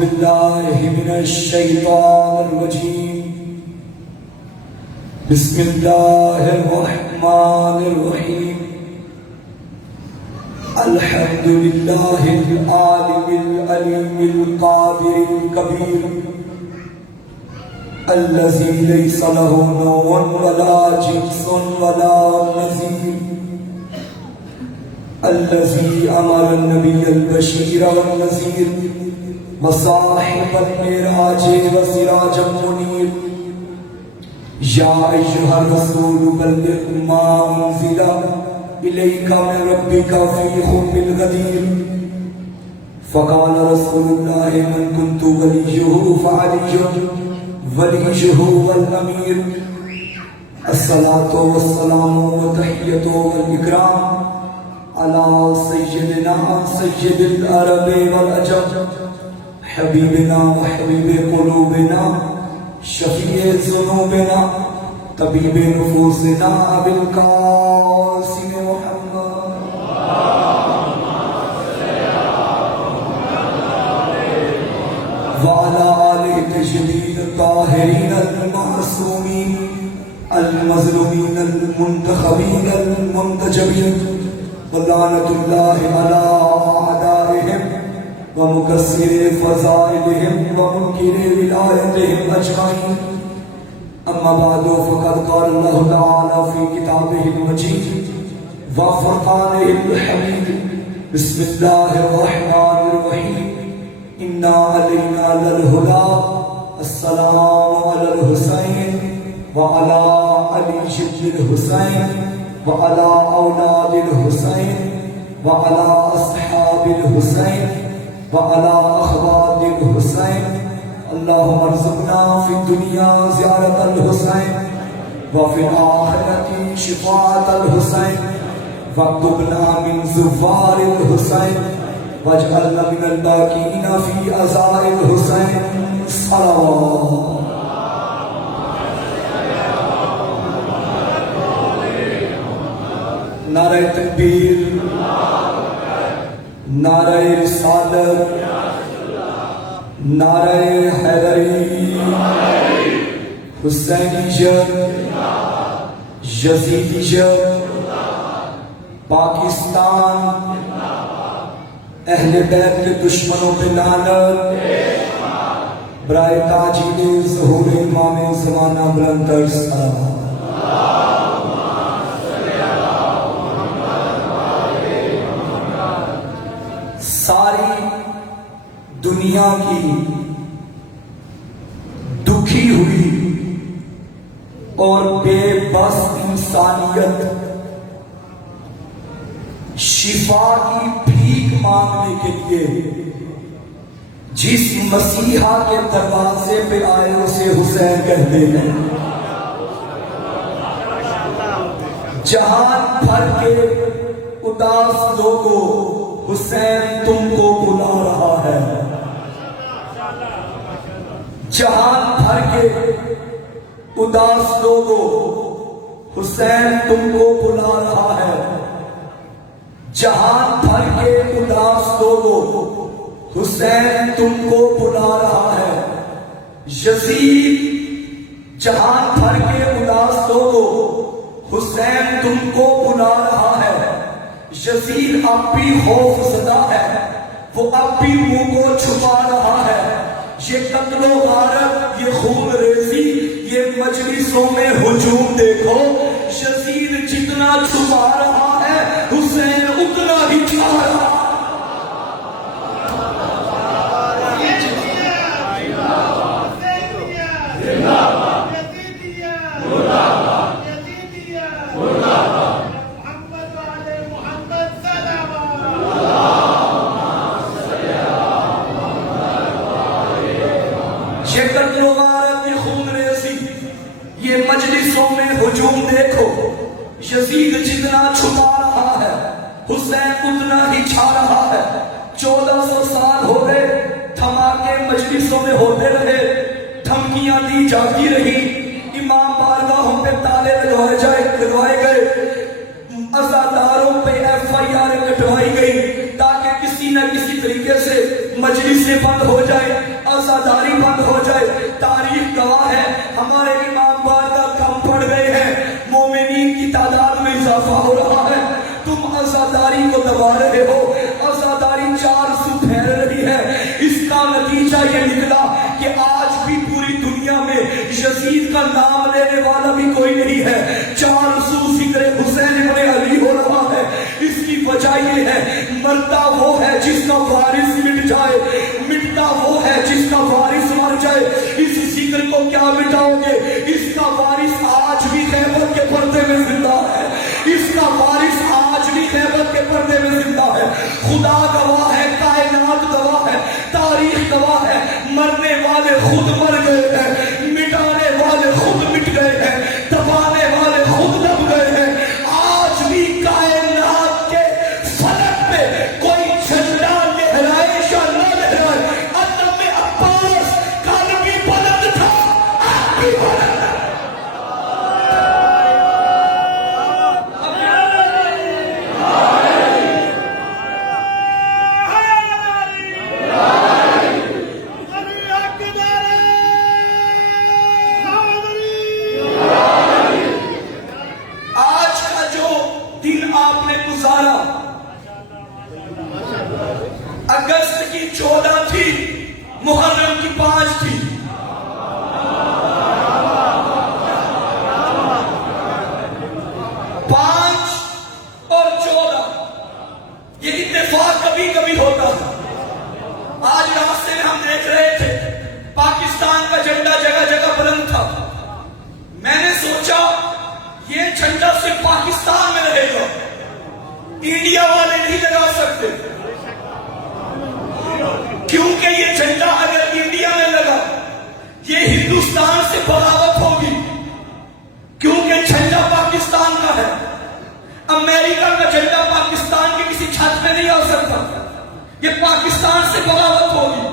بالله من الشيطان الرجيم. بسم الله الرحمن الرحيم. الحمد لله العالم العليم القادر الكبير الذي ليس له نوع ولا جنس ولا نظير، الذي أمر النبي البشير والنذير وصاحب المعراج وسراجا منير. يا أيها الرسول بلغ ما أنزل إليك من ربك في خلق الغدير. فقال رسول الله من كنت وليه فعلي وليه والأمير. الصلاة والسلام والتحية والإكرام على سيدنا سيد العرب والعجم، حبيبنا وحبيب قلوبنا، شفيع ذنوبنا، طبيب نفوسنا، أبي القاسم محمد. وعلى آله الطيبين الطاهرين المعصومين المظلومين المنتخبين المنتجبين، ولعنة الله على أعدائهم ومكسر فضائلهم ومنكر ولايتهم أجمعين. أما بعد، فقد قال الله تعالى في كتابه المجيد وفرقانه الحميد: بسم الله الرحمن الرحيم. إنا علينا للهدى. السلام على الحسين وعلى علي بن الحسين وعلى أولاد الحسين وعلى أصحاب الحسين وعلى أخوات الحسين. اللهم ارزقنا في الدنيا زيارة الحسين وفي الآخرة شفاعة الحسين، واكتبنا من زوار الحسين واجعلنا من الباقين في أزار الحسين. صلوات. نعرہ تکبیر، نعرہ رسالت، نعرہ حیدری، حسینیت، یزیدیت، پاکستان، اہل بیت کے دشمنوں پہ لعنت، برائے تاجید ظہور امام زمانہ بلند تر صلوات. ساری دنیا کی دکھی ہوئی اور بے بس انسانیت شفا کی بھیک مانگنے کے لیے جس مسیحا کے دروازے پہ آئے اسے حسین کہتے ہیں. جہان بھر کے اداس لوگوں، حسین تم کو بلا رہا ہے. جہان بھر کے اداس لوگوں، حسین تم کو بلا رہا ہے. جہان بھر کے اداس لوگوں، حسین تم کو بلا رہا ہے. یزید، جہان بھر کے اداس لوگوں، حسین تم کو بلا رہا ہے. یزید اب بھی خوف زدہ ہے، وہ اب بھی منہ کو چھپا رہا ہے. یہ قتل و غارت، یہ خون ریزی، یہ مجلسوں میں ہجوم دیکھو. یزید جتنا چھپا رہا ہے، حسین اتنا ہی چھا رہا ہے. یہ قتل و غارت، یہ خون ریزی، یہ مجلسوں میں ہجوم دیکھو. یزید جتنا چھپا رہا ہے، حسین اتنا ہی چھا رہا ہے. 1400 سال ہو گئے، دھماکے مجلسوں میں ہوتے رہے، دھمکیاں دی جاتی رہی، امام بارگاہوں پہ تالے لگوائے گئے، عزاداروں پہ FIR کٹوائی گئی تاکہ کسی نہ کسی طریقے سے مجلس بند ہو جائے. عزاداری بند ہو جائے. تاریخ گواہ ہے ہمارے امام بارگاہ کم پڑ گئے ہیں, مومنین کی تعداد میں اضافہ ہو رہا ہے, تم عزاداری کو دبا رہے ہو, عزاداری 400 پھیل رہی ہے. اس کا نتیجہ یہ نکلا کہ آج بھی پوری دنیا میں یزید کا نام لینے والا بھی کوئی نہیں ہے. 400 ذکر حسین ابن علی ہو رہا ہے. اس کی وجہ یہ ہے, مرتا وہ ہے جس کا وارث مٹ جائے, مٹتا وہ ہے جس کا وارث مر جائے. اس ذکر کو کیا مٹاؤ گے؟ اس کا وارث آج بھی خیبر کے پردے میں زندہ ہے, اس کا وارث آج بھی خیبر کے پردے میں زندہ ہے. خدا گواہ ہے, کائنات گواہ ہے, تاریخ گواہ ہے, مرنے والے خود مر گئے ہیں, مٹانے والے خود مٹ گئے ہیں, دبانے والے خود دب گئے ہیں. آج بھی کائنات کے فلک پہ کوئی جھنڈا لہرائے یا نہ لہرائے, عدم عباس کل بھی بلند تھا, آج بھی بلند ہے. اگست کی 14 تھی, محرم کی 5 تھی. اور 14 یہ اتفاق کبھی کبھی ہوتا ہے. آج راستے میں ہم دیکھ رہے تھے پاکستان کا جھنڈا جگہ جگہ بلند تھا. میں نے سوچا یہ جھنڈا صرف پاکستان میں رہے گا, انڈیا والے نہیں لگا سکتے, کیونکہ یہ جھنڈا اگر انڈیا میں لگا یہ ہندوستان سے بغاوت ہوگی, کیونکہ جھنڈا پاکستان کا ہے. امریکہ کا جھنڈا پاکستان کی کسی چھت پہ نہیں آ سکتا, یہ پاکستان سے بغاوت ہوگی.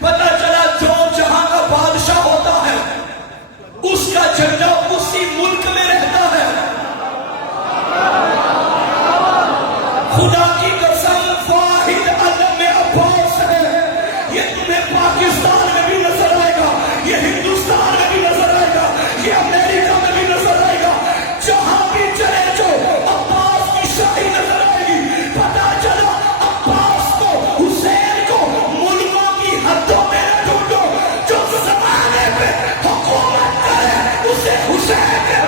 پتہ چلا جو جہاں کا بادشاہ ہوتا ہے اس کا جھنڈا اسی ملک میں رہتا ہے. خدا کی قسم واحد عدم عباس ہے. یہ تمہیں پاکستان میں بھی نظر آئے گا, یہ ہندوستان میں بھی نظر آئے گا, یہ امریکہ میں بھی نظر آئے گا. جہاں بھی چلے جو عباس کی شاہی نظر آئے گی. پتہ چلا عباس کو, حسین کو ملکوں کی حدوں میں نہ ڈھونڈو, جو زمانے پہ حکومت کرے اسے حسین ہے.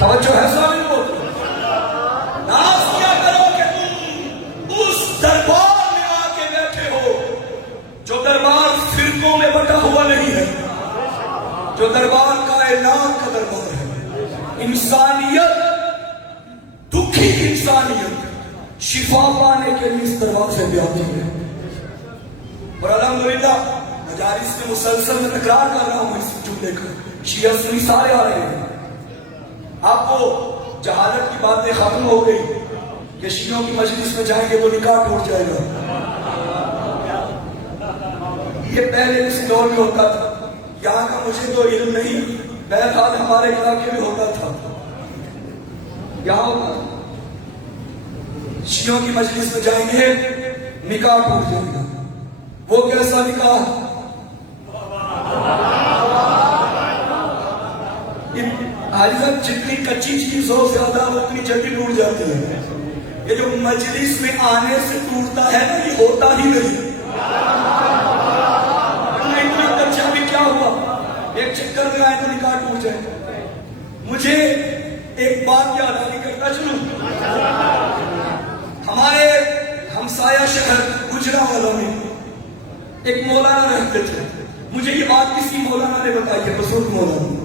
توجہ ہے سامنے کو, ناز کیا کرو کہ تم اس دربار میں آ کے بیٹھے ہو جو دربار فرقوں میں بٹا ہوا نہیں ہے, جو دربار کائنات کا دربار ہے. انسانیت, دکھی انسانیت شفا پانے کے لیے اس دربار سے بھی آتی ہے. اور الحمدللہ مجالس میں مسلسل میں تکرار کر رہا ہوں اس جملے کا, شیعہ سنی سارے آ رہے ہیں. آپ کو جہالت کی باتیں ختم ہو گئی کہ شیعوں کی مجلس میں جائیں گے تو نکاح ٹوٹ جائے گا. یہ پہلے اس دور میں ہوتا تھا, یہاں کا مجھے تو علم نہیں, بہرحال ہمارے علاقے میں ہوتا تھا. یہاں ہوتا شیعوں کی مجلس میں جائیں گے نکاح ٹوٹ جائے گا. وہ کیسا نکاح؟ حاجی جتنی کچی چیز ہو زیادہ وہ اتنی جلدی ٹوٹ جاتی ہے. یہ جو مجلس میں آنے سے ٹوٹتا ہے نا, یہ ہوتا ہی نہیں. اتنا کچا بھی کیا ہوا, ایک چکر میں آئے تو نکاح ٹوٹ جائے. مجھے ایک بات یاد آ رہی, کرتا چلوں. ہمارے ہمسایہ شہر گجرانوالہ میں ایک مولانا رہتے تھے. مجھے یہ بات کسی مولانا نے بتائی ہے, بزرگ مولانا.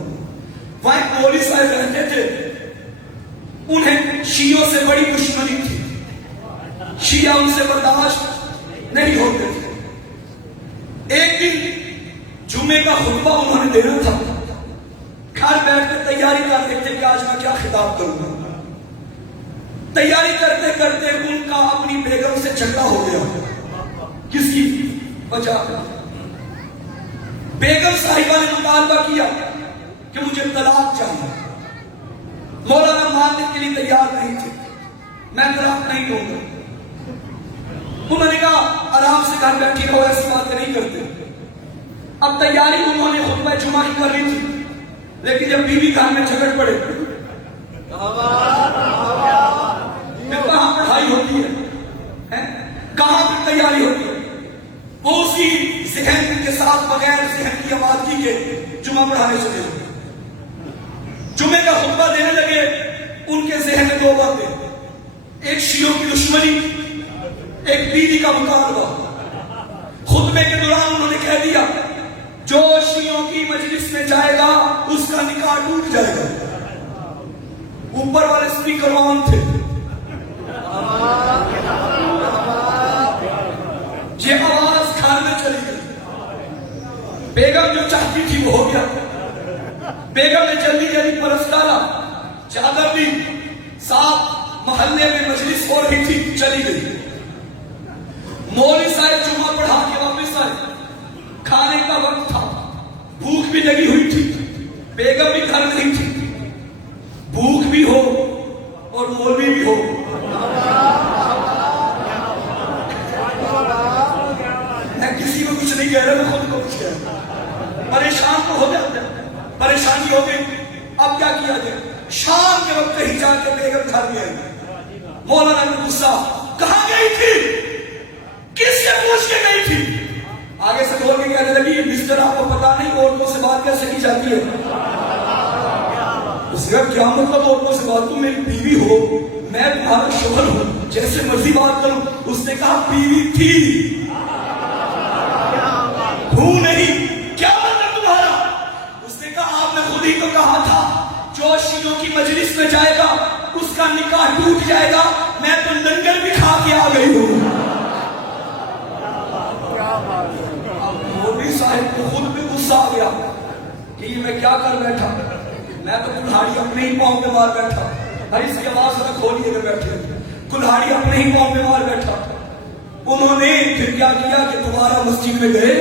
وہاں ایک مولوی صاحب رہتے تھے, انہیں شیعوں سے بڑی دشمنی تھی, شیعہ ان سے برداشت نہیں ہوتے تھے. ایک دن جمعے کا خطبہ انہوں نے دینا تھا، گھر بیٹھ کے تیاری کر رہے تھے کہ آج میں کیا خطاب کروں گا۔ تیاری کرتے کرتے ان کا اپنی بیگم سے جھگڑا ہو گیا۔ کس کی وجہ؟ بیگم صاحبہ نے مطالبہ کیا کہ مجھے طلاق چاہیے۔ مولانا ماننے کے لیے تیار نہیں تھے، میں طلاق نہیں دوں گا۔ انہوں نے کہا آرام سے گھر بیٹھی رہو، ایسی باتیں نہیں کرتے۔ اب تیاری انہوں نے خطبہ جمعہ کی کر لی تھی، لیکن جب بیوی گھر میں جھگڑ پڑے کہاں پڑھائی ہوتی ہے، کہاں پہ تیاری ہوتی ہے؟ وہ اسی ذہن کے ساتھ بغیر ذہن کی آبادی کے جمعہ پڑھانے چلے گئے۔ جمعے کا خطبہ دینے لگے، ان کے ذہن میں دو باتیں، ایک شیعوں کی دشمنی، ایک بیوی کا مطالبہ۔ خطبے کے دوران انہوں نے کہہ دیا جو شیعوں کی مجلس میں جائے گا اس کا نکاح ٹوٹ جائے گا۔ اوپر والے اسپیکر آن تھے، یہ آواز گھر میں چلی گئی۔ بیگم جو چاہتی تھی وہ ہو گیا۔ بیگم نے جلدی جلدی پرس ڈالا، چادر دی، ساتھ محلے میں مجلس ہو رہی تھی، چلی گئی۔ مولوی صاحب جمعہ پڑھا کے واپس آئے، کھانے کا وقت تھا، بھوک بھی لگی ہوئی تھی، بیگم بھی گھر نہیں تھی۔ بھوک بھی ہو اور مولوی بھی ہو، میں کسی کو کچھ نہیں کہہ رہا، میں خود کو کچھ کہہ رہا۔ پریشان تو ہو جاتے ہیں، پریشانی ہو گئی، اب کیا کیا جائے؟ شام کے وقت کہیں جا کے بیگم گھر میں آئی۔ مولانا نے غصہ، کہاں گئی تھی؟ کس سے پوچھ کے گئی تھی؟ آگے سے بول کے کہنے لگی مسٹر آپ کو پتا نہیں عورتوں سے بات کیسے کی جاتی ہے؟ اس کا کیا مطلب عورتوں سے بات؟ تم میری بیوی ہو، میں تمہارا شوہر ہوں، جیسے مرضی بات کروں۔ اس نے کہا بیوی تھی، ہوں نہیں، کیا مطلب تمہارا؟ اس نے کہا آپ نے خود ہی تو کہا تھا جو شیعوں کی مجلس میں جائے گا اس کا نکاح ٹوٹ جائے گا، میں تو لنگر بھی کھا کے آ گئی ہوں۔ مولوی صاحب کو خود بھی غصہ آ گیا کہ یہ میں کیا کر بیٹھا، میں تو کلہاڑی اپنے ہی پاؤں پہ مار بیٹھا۔ بھائی اس کی آواز ذرا کھولیے اگر بیٹھے، کلہاڑی اپنے ہی پاؤں پہ مار بیٹھا۔ انہوں نے پھر کیا کیا کہ دوبارہ مسجد میں گئے،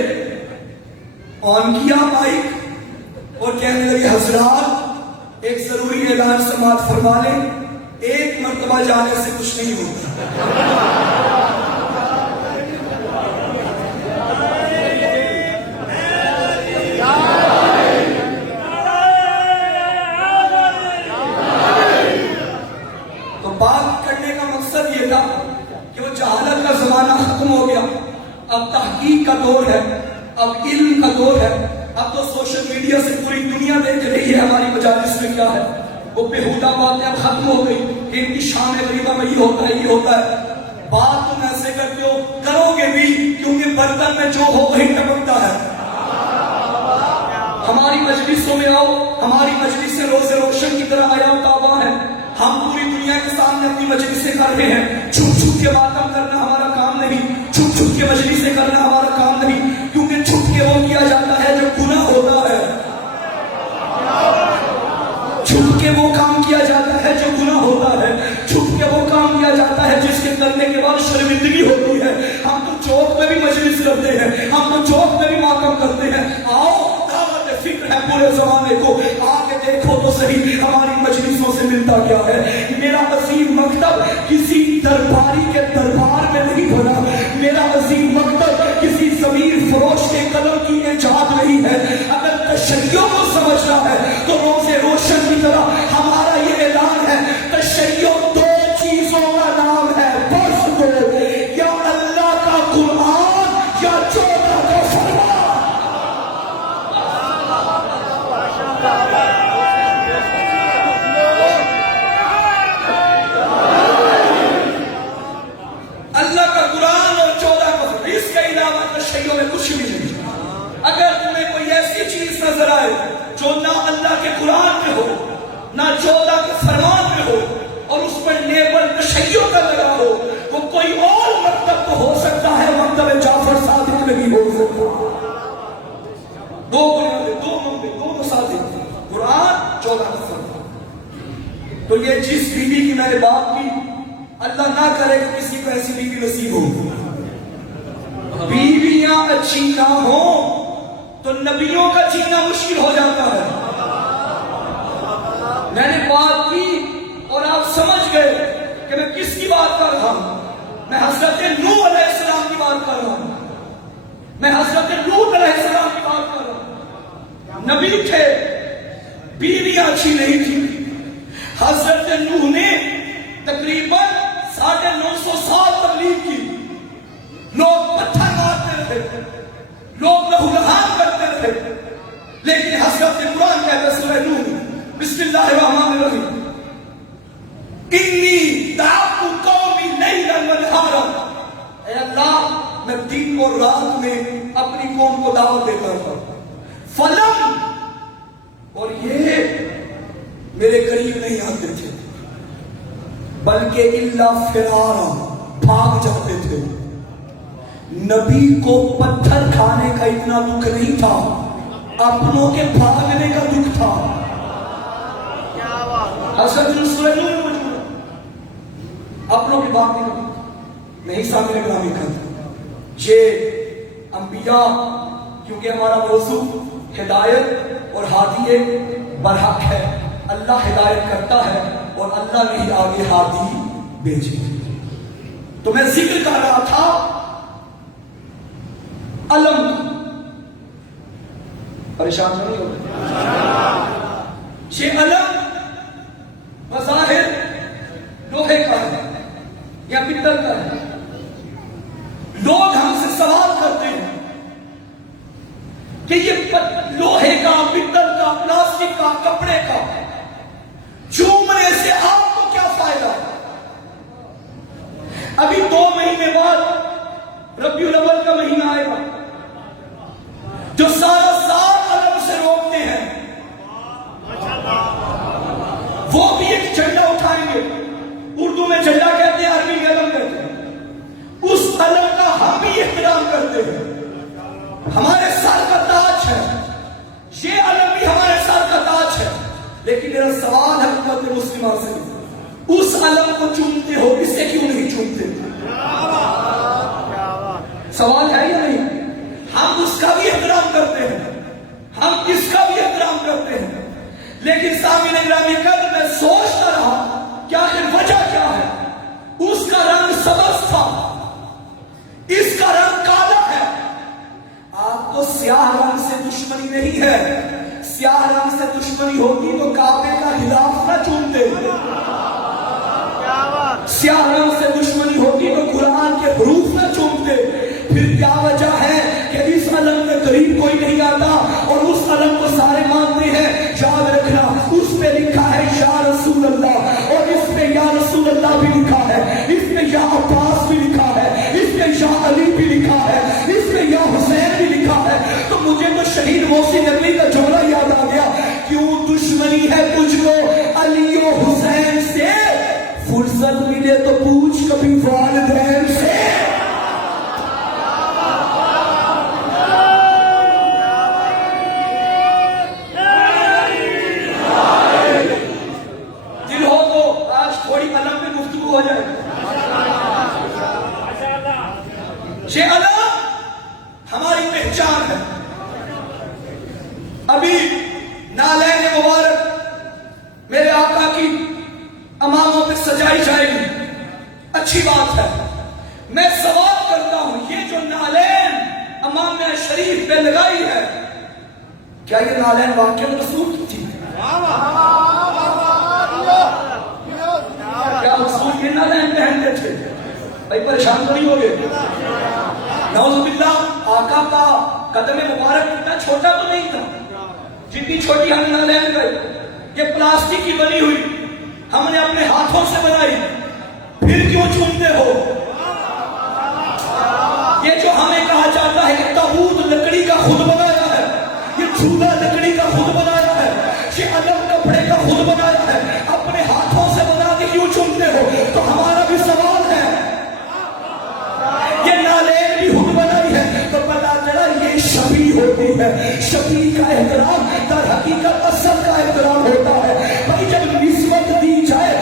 آن کیا مائک اور کہنے لگے حضرات ایک ضروری اعلان سماعت فرما لیں، ایک مرتبہ جانے سے کچھ نہیں ہوتا۔ اب تحقیق کا دور ہے، اب علم کا دور ہے، اب تو سوشل میڈیا سے پوری دنیا دیکھ رہی ہے ہماری مجالس میں کیا ہے۔ وہ بےہودہ باتیں اب ختم ہو گئی کہ ان کی شان غریبہ میں یہ ہوتا ہے، یہ ہوتا ہے۔ بات تم ایسے کرتے ہو، کرو گے بھی، کیونکہ برتن میں جو ہو وہی ٹپکتا ہے۔ ہماری مجلسوں میں آؤ، ہماری مجلسیں روز روشن کی طرح آیا تاباں ہیں۔ ہم پوری دنیا کے سامنے اپنی مجلسیں کر رہے ہیں۔ چھپ چھپ کے ماتم کرنا ہمارا کام نہیں، چھپ چھپ کے مجلسیں کرنا ہمارا کام نہیں، کیونکہ چھپ کے وہ کیا جاتا ہے جو گناہ ہوتا ہے۔ چھپ کے وہ کام کیا جاتا ہے جو گناہ ہوتا ہے، چھپ کے وہ کام کیا جاتا ہے جس کے کرنے کے بعد شرمندگی ہوتی ہے۔ ہم تو چوک میں بھی مجلس کرتے ہیں، ہم تو چوک میں بھی ماتم کرتے ہیں۔ آؤ، دعوت فکر ہے پورے زمانے کو، آ کے دیکھو تو صحیح ہماری مجلسوں سے ملتا کیا ہے۔ میرا عظیم مکتب کسی درباری کے دربار میں نہیں بنا، میرا عظیم مکتب کسی ضمیر فروش کے قلم کی ایجاد نہیں ہے۔ اگر تشیع کو سمجھنا ہے تو روز روشن کی طرح ہمارا یہ اعلان ہے، تشیع دو چیزوں کا نام ہے، بس دو، یا اللہ کا قرآن یا چودہ کا فرمان۔ اللہ کا قرآن اور 14 کا فرمان، اس کے علاوہ تشیع میں کچھ بھی نہیں۔ اگر تمہیں کوئی ایسی چیز نظر آئے جو نہ اللہ کے قرآن میں ہو، نہ 14 کے فرمان میں ہو، اور اس پر لیبل تشیع کا لگا ہو، وہ کوئی اور مکتب تو ہو سکتا ہے، مکتب جعفر صادق میں بھی ہو سکتا ہے۔ کیونکہ جس بیوی کی میں نے بات کی، اللہ نہ کرے کہ کسی کو ایسی بیوی نصیب ہو۔ بیویاں اچھی نہ ہوں تو نبیوں کا جینا مشکل ہو جاتا ہے۔ میں نے بات کی اور آپ سمجھ گئے کہ میں کس کی بات کر رہا ہوں۔ میں حضرت نوح علیہ السلام کی بات کر رہا ہوں، میں حضرت لوط علیہ السلام کی بات کر رہا ہوں۔ نبی تھے، بیویاں اچھی نہیں تھی۔ حضرت نوح نے تقریباً 950 سال تبلیغ کی، لوگ پتھر مارتے رہے، لوگ لہو لہان کرتے رہے، لیکن حضرت قرآن کہتا ہے سورہ نوح بسم اللہ الرحمن الرحیم انی دعوت قومی لیلا ونہارا، اے اللہ میں دن اور رات میں اپنی قوم کو دعوت دیتا تھا، فلم اور یہ میرے قریب نہیں آتے تھے، بلکہ الا فرارا بھاگ جاتے تھے۔ نبی کو پتھر کھانے کا اتنا دکھ نہیں تھا، اپنوں کے بھاگنے کا دکھ تھا۔ حضرت سورہ نوح میں موجود ہے، اپنوں کے بھاگنے کا دکھ نہیں۔ سامنے گرامی کرتا یہ انبیاء، کیونکہ ہمارا موضوع ہدایت اور ہادی برحق ہے، اللہ ہدایت کرتا ہے اور اللہ نے ہی آگے ہادی بھیجے۔ تو میں ذکر کر رہا تھا علم، پریشان نہیں ہو یہ علم بظاہر لوہے کا ہے یا پتل کا ہے۔ لوگ ہم سے سوال کرتے ہیں کہ یہ لوہے کا، پتل کا، پلاسٹک کا، کپڑے کا چومنے سے آپ کو کیا فائدہ؟ ابھی 2 مہینے بعد ربیع الاول کا مہینہ آئے گا، جو سارا سال علم سے روکتے ہیں وہ بھی ایک جھنڈا اٹھائیں گے۔ اردو میں جھنڈا کہتے ہیں، عربی میں علم کہتے ہیں۔ اس علم کا ہم بھی احترام کرتے ہیں، ہمارے سر کا تاج ہے، یہ علم بھی ہمارے سر کا تاج ہے۔ لیکن میرا سوال ہے امت مسلمہ سے، اس علم کو چومتے ہو، اس سے کیوں نہیں چومتے؟ سوال ہے یا نہیں؟ ہم اس کا بھی احترام کرتے ہیں، ہم اس کا بھی احترام کرتے ہیں، لیکن سامعین گرامی قدر میں سوچتا رہا کہ آخر وجہ کیا ہے؟ اس کا رنگ سبز تھا، اس کا رنگ کالا ہے۔ آپ کو سیاہ رنگ سے دشمنی نہیں ہے، سیاہ رنگ سے دشمنی ہوتی تو کعبے کا غلاف نہ چومتے، سیاہ رنگ سے دشمنی ہوتی تو قرآن کے حروف نہ چومتے۔ پھر کیا وجہ ہے کہ اس علم کے قریب کوئی نہیں آتا اور اس علم کو سارے مانتے ہیں؟ یاد رکھنا، اس پہ لکھا ہے یا رسول اللہ، اور اس پہ یا رسول اللہ بھی لکھا ہے، اس پہ یا عباس بھی لکھا ہے، اس پہ یا علی بھی لکھا ہے، اس پہ یا حسین بھی لکھا ہے۔ تو مجھے تو شہید محسن نقوی کا جملہ یاد آ گیا، کیوں دشمنی ہے تجھ کو علی و حسین سے؟ فرصت ملے تو پوچھ کبھی والدین سے۔ دل ہو تو آج تھوڑی علم پہ گفتگو ہو جائے۔ یہ علم ہماری پہچان ہے۔ ابھی نالین مبارک میرے آقا کی اماموں پہ سجائی جائے گی، اچھی بات ہے۔ میں سوال کرتا ہوں، یہ جو نالین امام شریف پہ لگائی ہے، کیا یہ نالین واقعی رسول کی تھی؟ کیا رسول یہ نالین پہنتے تھے؟ بھائی پریشان تو نہیں ہوگے؟ نعوذ باللہ، آقا کا قدم مبارک اتنا چھوٹا تو نہیں تھا جتنی چھوٹی ہم نالین گئے۔ یہ پلاسٹک کی بنی ہوئی ہم نے اپنے ہاتھوں سے بنائی، پھر کیوں چومتے ہو؟ یہ جو ہمیں کہا جاتا ہے کہ تابوت لکڑی کا خود بنایا ہے، یہ جھولا لکڑی کا خود بنایا ہے، یہ علم کپڑے کا خود بنایا ہے، اپنے ہاتھوں سے بنا کے کیوں چومتے ہو؟ تو ہمارا بھی سوال ہے، یہ نالین بھی خود بنائی ہے تو پتا چلا یہ شفیع ہوتی ہے۔ شفیع کا احترام در حقیقت اصل کا احترام ہوتا ہے۔ بھائی جب نسبت دی جائے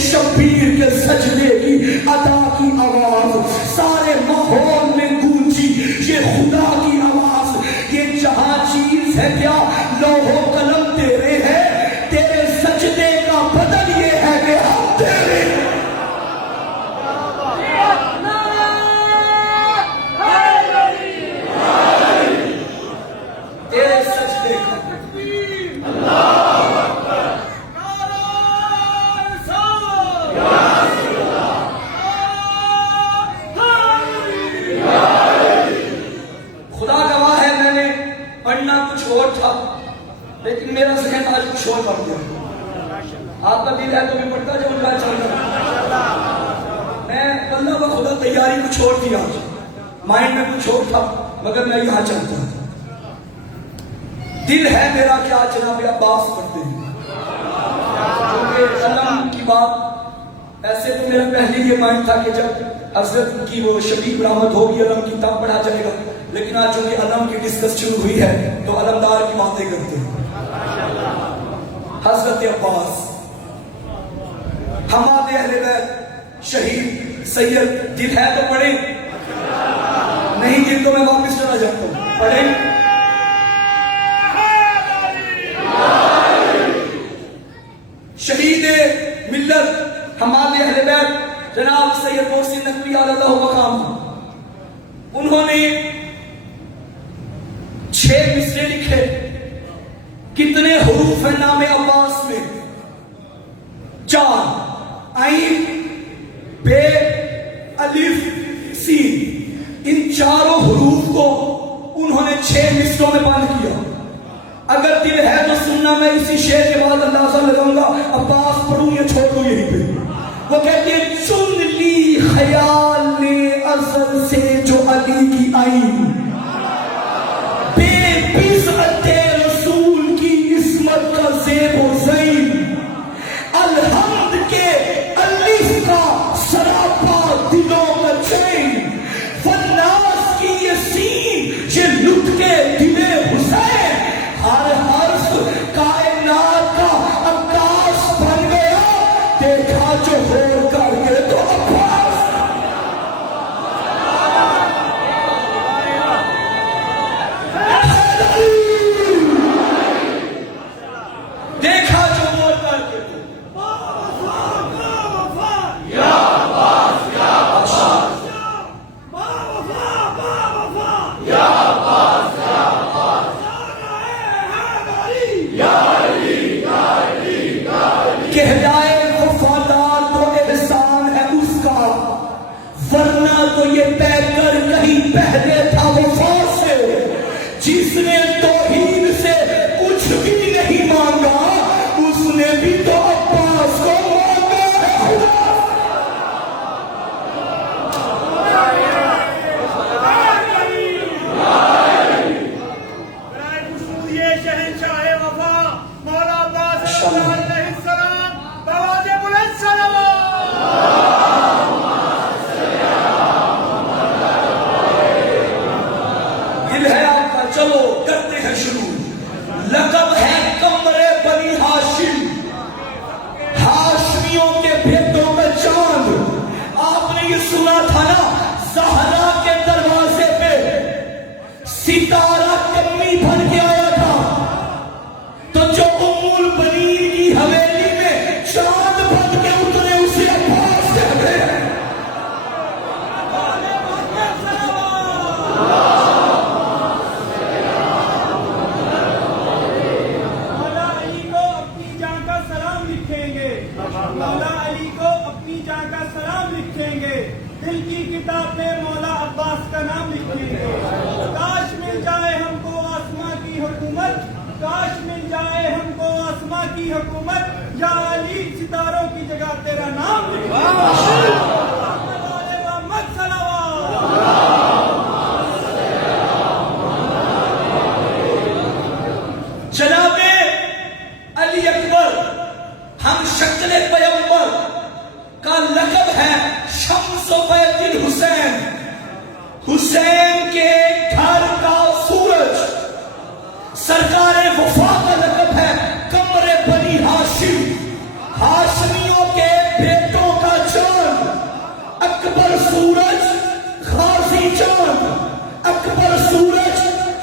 شبیر کے سجدے کی ادا کی آواز سارے ماحول میں گونجی، یہ خدا کی آواز، یہ جہاں چیز ہے کیا لوح و قلم تیرے ہے، تیرے سجدے کا بدل یہ ہے کہ ہم تیرے سجدے کا خدا گواہ ہے، میں نے پڑھنا کچھ اور تھا لیکن میرا ذہن آج کچھ اور پڑ گیا۔ آپ کا دل ہے تو میں پڑھتا جاؤں گا، چلتا میں اللہ کا خدا تیاری کچھ اور تھی، آج مائنڈ میں کچھ اور تھا مگر میں یہاں چلتا ہوں۔ دل ہے میرا کہ آج جناب عباس پڑھتے ہیں، کیونکہ علم کی بات ایسے تو میرا پہلے یہ مائنڈ تھا کہ جب حضرت کی وہ شفیع برآمد ہوگی علم کی تب پڑھا جائے گا، لیکن آج چونکہ علم کی ڈسکس شروع ہوئی ہے تو علمدار کی باتیں کرتے ہیں۔ حضرت عباس حماد اہل بیت شہید سید، دل ہے تو پڑھیں، نہیں دل تو میں واپس چلا جاتا ہوں، پڑھیں۔ شہید ملت حماد اہل بیت جناب سید محسن نقوی علی اللہ مقام، انہوں نے 6 مصرے لکھے۔ کتنے حروف ہیں نام عباس میں؟ 4، عین، بے، الف، سین، ان چاروں حروف کو انہوں نے 6 مصروں میں بند کیا۔ اگر دل ہے تو سننا، میں اسی شعر کے بعد اندازہ لگاؤں گا عباس پڑھوں یا چھوڑ دوں یہیں پہ۔ وہ کہتے ہیں چن لی خیال نے ازل سے جو علی کی آئین، بے بضعت رسول کی عصمت کا زیب و زین، الحمد کے الف کا سراپا دلوں کا چین، فناس کی یہ سین یہ لٹ کے دل حسین، ہر حرف کائنات کا عکاس بن گیا، دیکھا جو ہو کر کے تو عباس، دیکھا جو ہو کر کے کہہ جائے وفادار تو احسان ہے اس کا، ورنہ تو یہ طے کر کہیں پہلے تھا وفا سے، جس نے توحید سے کچھ بھی نہیں مانگا اس نے بھی تو عباس کو مانگا ہے۔ چلو کرتے ہیں شروع۔ لقب ہے قمر بنی ہاشم، ہاشمیوں کے بیٹوں کا چاند۔ آپ نے یہ سنا تھا نا زہرا کے دروازے پہ ستارہ کمی بن کے آیا تھا، تو جو ام البنین کی حویلی میں چاند بن کے اترے اسے عباس کہتے ہیں۔ مولا علی کو اپنی جان کا سلام لکھیں گے، دل کی کتاب میں مولا عباس کا نام لکھیں گے۔ کاش مل جائے ہم کو آسماں کی حکومت، کاش مل جائے ہم کو آسماں کی حکومت، یا علی ستاروں کی جگہ تیرا نام لکھیں گے۔ محمد صلوات۔ جناب علی اکبر ہم شکل پیغمبر کا لقب ہے شمس و بیت الحسین، حسین کے گھر کا سورج۔ سرکار وفا کا لقب ہے قمر بنی ہاشم، ہاشمیوں کے سورج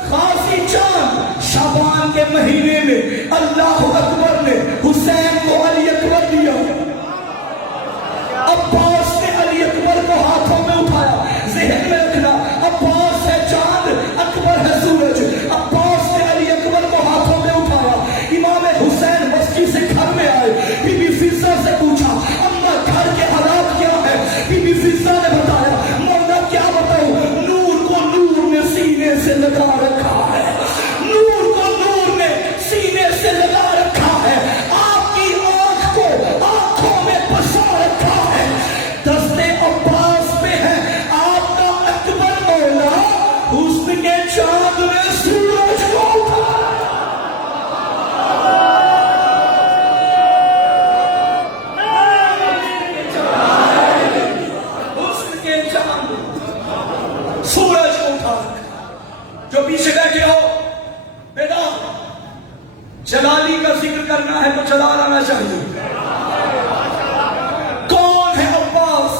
خاصی چاند شعبان کے مہینے میں اللہ اکبر نے حسین کو علی اکبر دیا، عباس نے علی اکبر کو ہاتھوں میں اٹھایا. ذہن میں رکھنا، عباس ہے چاند، اکبر ہے سورج. عباس نے علی اکبر کو ہاتھوں میں اٹھایا. امام حسین مسجد سے گھر میں آئے، بی بی فضہ سے پوچھا اما گھر کے حالات کیا ہے؟ بی بی فضہ نے بتایا مولا کیا بتاؤں، نور کو نور نے سینے سے لگا رکھا ہے، نور کو نور نے سینے سے لگا رکھا ہے، آپ کی آنکھ کو آنکھوں میں بسا رکھا ہے. دستے عباس میں ہے آپ کا اکبر مولا، حسن کے چاند میں سورج کو اٹھایا. حسن کے چاند سورج کو اٹھا رکھا. جو پیچھے بیٹھے ہو بیٹا، جلالی کا ذکر کرنا ہے تو چلا لانا چاہیے. کون ہے عباس؟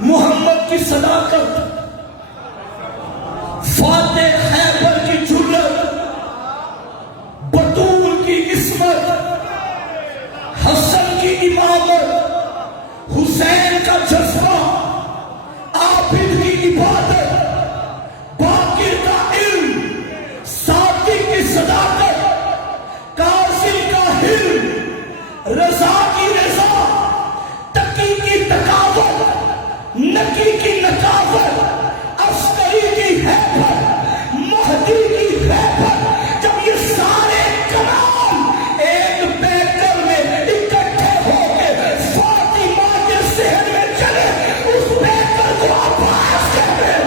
محمد کی صداقت، فاتح خیبر کی جرت، بطول کی عصمت، حسن کی امامت، حسین کا جذبہ، عابد کی عبادت، باقر کا علم، صادق کی صداقت، قاسم کا حلم، رضا کی رضا، تقی کی تقاوت، نقی کی نقاوت، عسکری کی ہیبت، مہدی کی ہیبت. جب یہ سارے کلام ایک بیکر میں اکٹھے ہو کے فاطمہ کے ذہن میں چلے، اس بیکر کو عباس کہتے ہیں.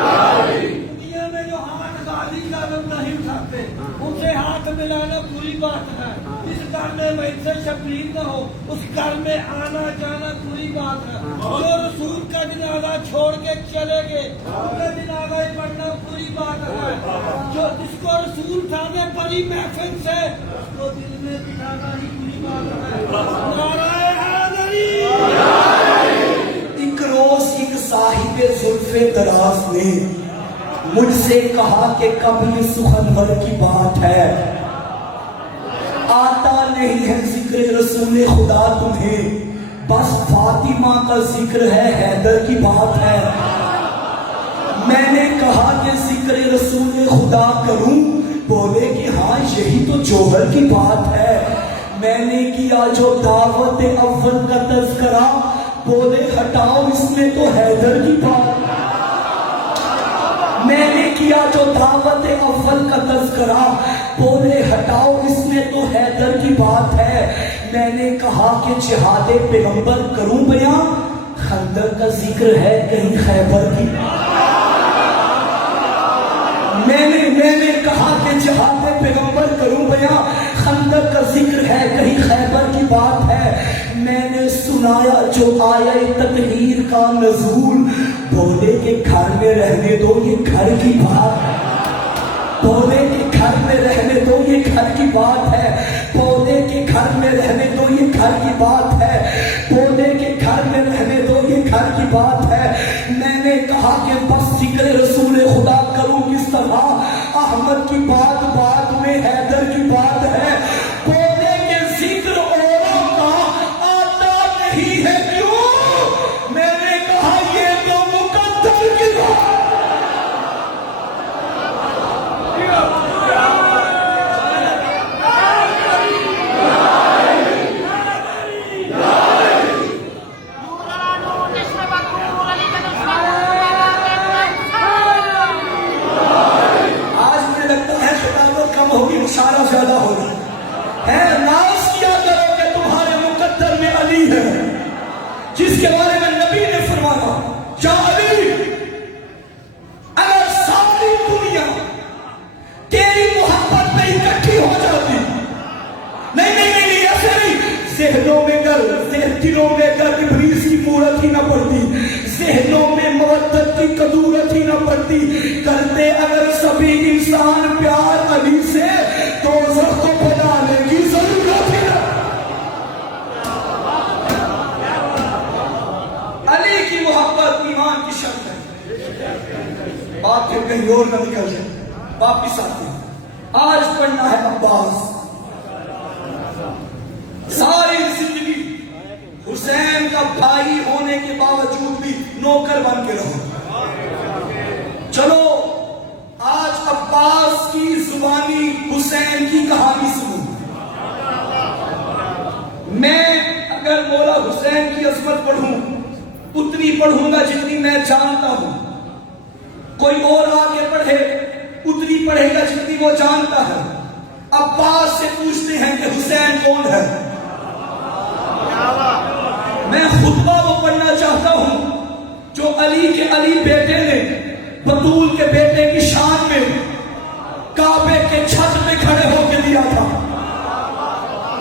دنیا میں جو ہاتھ غازی کا لوگ نہیں اٹھاتے ان سے ہاتھ ملانا پوری بات ہے. جس گھر میں وہیں سے شبیر نہ ہو اس گھر میں آنا جانا پوری بات ہے. جو رسول کا جنازہ چھوڑ کے چلے گئے ان کا جنازہ پڑھنا پوری بات ہے. جو جس کو رسول اٹھانے بڑی محفل سے اس کو دل میں بٹھانا ہی پوری بات ہے. نعرہ حیدری. ایک روز ایک صاحب زلف دراز نے مجھ سے کہا کہ کب یہ سخنور کی بات ہے، آتا نہیں ہے ذکر رسول خدا تمہیں، بس فاطمہ کا ذکر ہے، حیدر کی بات ہے. میں نے کہا کہ ذکر رسول خدا کروں؟ بولے کہ ہاں یہی تو جوہر کی بات ہے. میں نے کیا جو دعوت اول کا تذکرہ، بولے ہٹاؤ اس میں تو حیدر کی بات. میں نے کیا جو دعوت اول کا تذکرہ، بولے ہٹاؤ اس میں تو حیدر کی بات ہے. میں نے کہا کہ جہاد پیغمبر کروں بیان؟ خندق کا ذکر ہے کہیں خیبر کی. میں نے کہا کہ جہاد پیغمبر کروں بیان؟ خندق کا ذکر ہے کہیں خیبر کی بات ہے. میں نے سنایا جو آیا تطہیر کا نزول، بولے کہ گھر میں رہنے دو یہ گھر کی بات ہے. بولے کہ گھر میں رہنے دو یہ گھر کی بات ہے. بولے کہ گھر میں رہنے دو یہ گھر کی بات ہے. بولے کہ گھر میں رہنے دو یہ گھر کی بات ہے. میں نے کہا کہ بس ذکر رسول خدا کروں کس طرح؟ احمد کی بات بات میں حیدر کی بات ہے. بولے کہ ذکر اوروں کا آتا نہیں ہے کیوں؟ میں نے کہا یہ تو مقدر کی بات. اشارہ زیادہ ہوگا ہے. ناز کیا کرو کہ تمہارے مقدر میں علی ہے، جس کے بارے میں نبی نے فرمایا یا علی اگر ساری دنیا تیری محبت پہ اکٹھی ہو جاتی، نہیں ایسے نہیں، ذہنوں میں گر دلوں میں گر ابلیس کی مورت ہی نہ پڑتی، ذہنوں میں مودت کی کدورت ہی نہ پڑتی. کرتے اگر سبھی انسان پیار علی سے تو دوزخ کو بنانے کی ضرورت ہی نہ. علی کی محبت ایمان کی شرط ہے. بات پھر کہیں اور نہ نکل جائے. واپس آتے ہیں. آج پڑھنا ہے عباس. ساری زندگی حسین کا بھائی ہونے کے باوجود بھی نوکر بن کے رہو. چلو آج عباس کی زبانی حسین کی کہانی سنوں. میں اگر مولا حسین کی عظمت پڑھوں اتنی پڑھوں گا جتنی میں جانتا ہوں. کوئی اور آگے پڑھے اتنی پڑھے گا جتنی وہ جانتا ہے. عباس سے پوچھتے ہیں کہ حسین کون ہے. میں خطبہ وہ پڑھنا چاہتا ہوں جو علی کے علی بیٹے نے بطول کے بیٹے کی شان میں کعبے کے چھت پہ کھڑے ہو کے دیا تھا.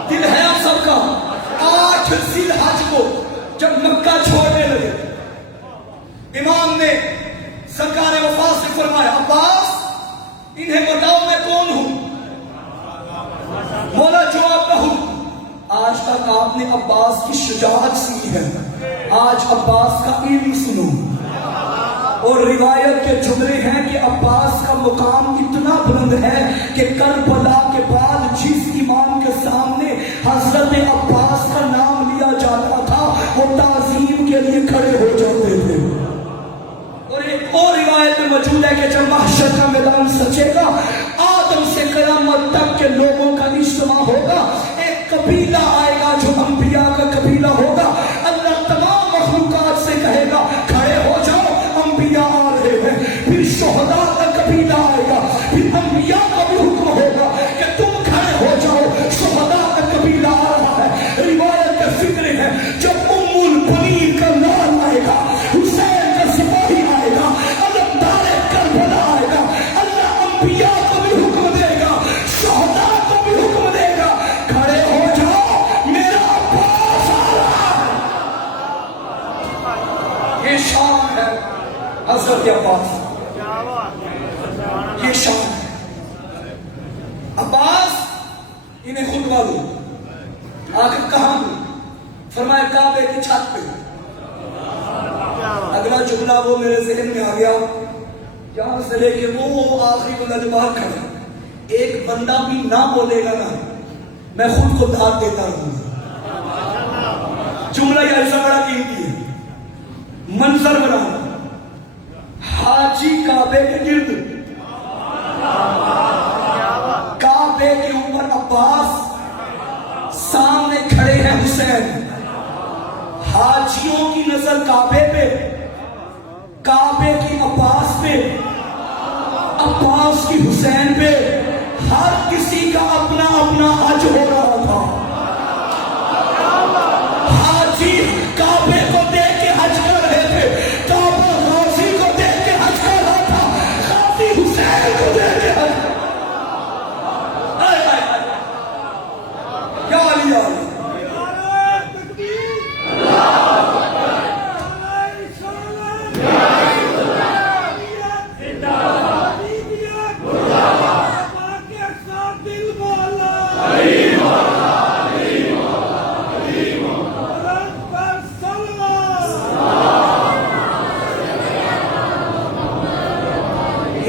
دل ہے آپ سب کا. 8 ذی الحج کو جب مکہ چھوڑنے لگے امام نے سرکار وفا سے فرمایا عباس انہیں بتاؤ میں کون ہوں. مولا جواب نہ ہوں. آج تک آپ نے عباس کی شجاعت سنی ہے. آج عباس کا علم سنو. اور روایت کے جملے ہیں کہ عباس کا مقام اتنا بلند ہے کہ کربلا کے بعد جس امام کے سامنے حضرت عباس کا نام لیا جاتا تھا وہ تعظیم کے لیے کھڑے ہو جاتے تھے. اور ایک اور روایت میں موجود ہے کہ جب محشر کا میدان سچے گا آدم سے قیامت تک کے لوگوں کا اجتماع ہوگا. ایک قبیلہ آئے گا جو انبیاء کا قبیلہ ہوگا. اللہ تمام مخلوقات سے کہے گا کھڑے ہو جاؤ انبیاء آ رہے ہیں. پھر شہداء کا قبیلہ آئے گا. پھر انبیاء کا بھی حکم ہوگا کہ تم کھڑے ہو جاؤ شہداء کا قبیلہ آ رہا ہے. روایت کا فکر ہے جب البنین کا لال آئے گا حسین کا سپاہی آئے گا علمدار کربلا آئے گا. اللہ انبیاء کو بھی حکم دے گا شہداء کو بھی حکم دے گا کھڑے ہو جاؤ میرا عباس آ رہا ہے. یہ شان ہے حضرت عباس. یہ شان ہے. عباس انہیں خطبہ دو. آخر کہاں دو؟ فرمایا کعبے کی چھت پہ. اگلا جملہ وہ میرے ذہن میں آ گیا یہاں سے لے کے وہ آخری کو لجبار کھڑا. ایک بندہ بھی نہ بولے گا نا میں خود کو دھات دیتا رہوں گا. جملہ یہ ایسا بڑا قیمتی ہے. منظر بناؤ حاجی کعبے کے گرد کعبے کے اوپر عباس سامنے کھڑے ہیں حسین. حاجیوں کی نظر کعبے پہ کعبے کی عباس پہ عباس کی حسین پہ. ہر کسی کا اپنا اپنا حج ہو رہا تھا. حاجی کعبے کو دیکھ کے حج کر رہے تھے. کعبہ غازی کو دیکھ کے حج کر رہا تھا. غازی حسین کو دیکھ کے حج. یا علی یا علی.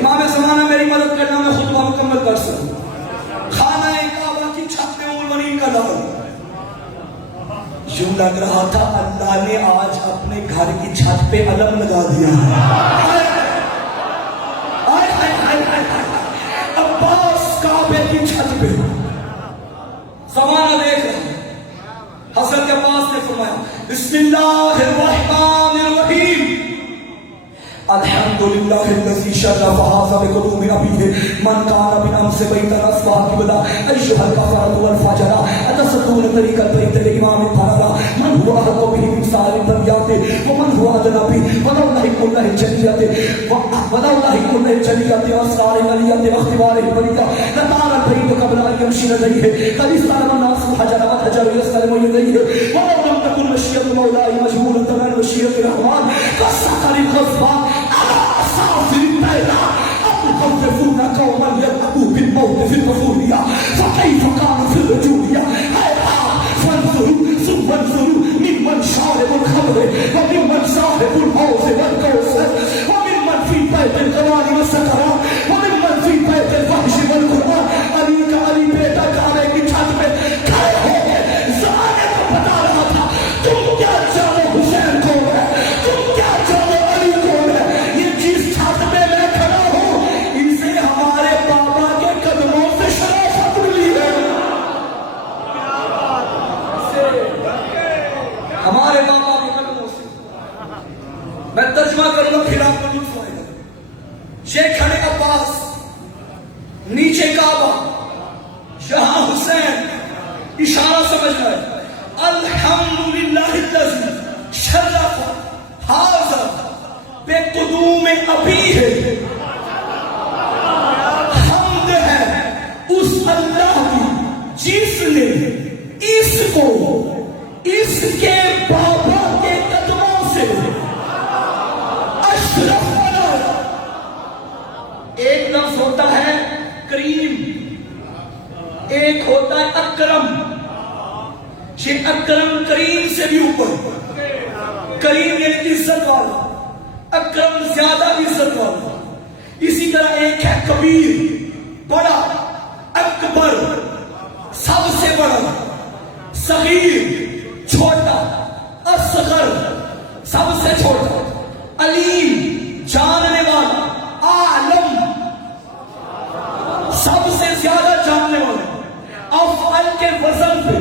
امام زمانہ میری مدد کرنا میں خطبہ مکمل کر سکوں. خانہ کعبہ کی چھت پہ البنین کا لال. یوں لگ رہا تھا اللہ نے آج اپنے گھر کی چھت پہ علم لگا دیا. عباس کعبے کی چھت پہ زمانہ دیکھ رہا. حضرت عباس نے فرمایا بسم اللہ الرحمن الرحیم الحمدللہ الذی شرف هذا بقدوم ابیہ من کان بامس بیت الاصفاء قبلہ ایھا الکفرۃ والفجر اتستون طریق البیت الامام الطاہر من هو احق به من سائر البریات ومن هو ادنى به ولله كل الجلیات ولله كل الجلیات واسرار العلیات واختبار البریہ لطار البیت قبل ان یمشي الیہ قد استلم الناس الحجر والحجر يستلم الیہ ولو لم تكن مشیۃ مولاي مجهولة من مشیۃ الرحمن فسقر الغصبان عصافر الطير أم يخوفون قوما يلعبوا بالموت في الطفولية فكيف كانوا في الرجولية فانظروا ثم انظروا ممن شارب الخمر وممن صاحب الحوض والكوثر وممن في بيت الغواني والسكرات وممن في بيت الفحش والقرآن علی کا علی بیٹا کعبے کی چھت میں کھڑے ہو گئے زمانے کو بتا رہا تھا تم کیا جانو حسین کون ہے تم کیا جانو علی کون ہے یہ جس چھت میں میں کھڑا ہوں اسے ہمارے بابا کے قدموں سے شرافت ملی ہے ہمارے بابا کے قدموں سے میں ترجمہ کروں گا پھر آپ کو نہیں سنائے گا یہ کھڑے عباس نیچے کعبہ یہاں حسین اشارہ سمجھ گئے الحمدللہ الذی شرف حاضر بے قدوم ابی ہے حمد ہے اس اللہ کی جس نے اس کو اس کے بابا کے قدموں سے اشرف بنایا ایک لفظ ہوتا ہے کریم ایک ہوتا ہے اکرم یہ اکرم کریم سے بھی اوپر کریم یعنی عزت والا اکرم زیادہ عزت والا اسی طرح ایک ہے کبیر بڑا اکبر سب سے بڑا صغیر چھوٹا اصغر سب سے چھوٹا علیم جاننے والا عالم سب سے زیادہ جاننے والے افعال کے وزن پہ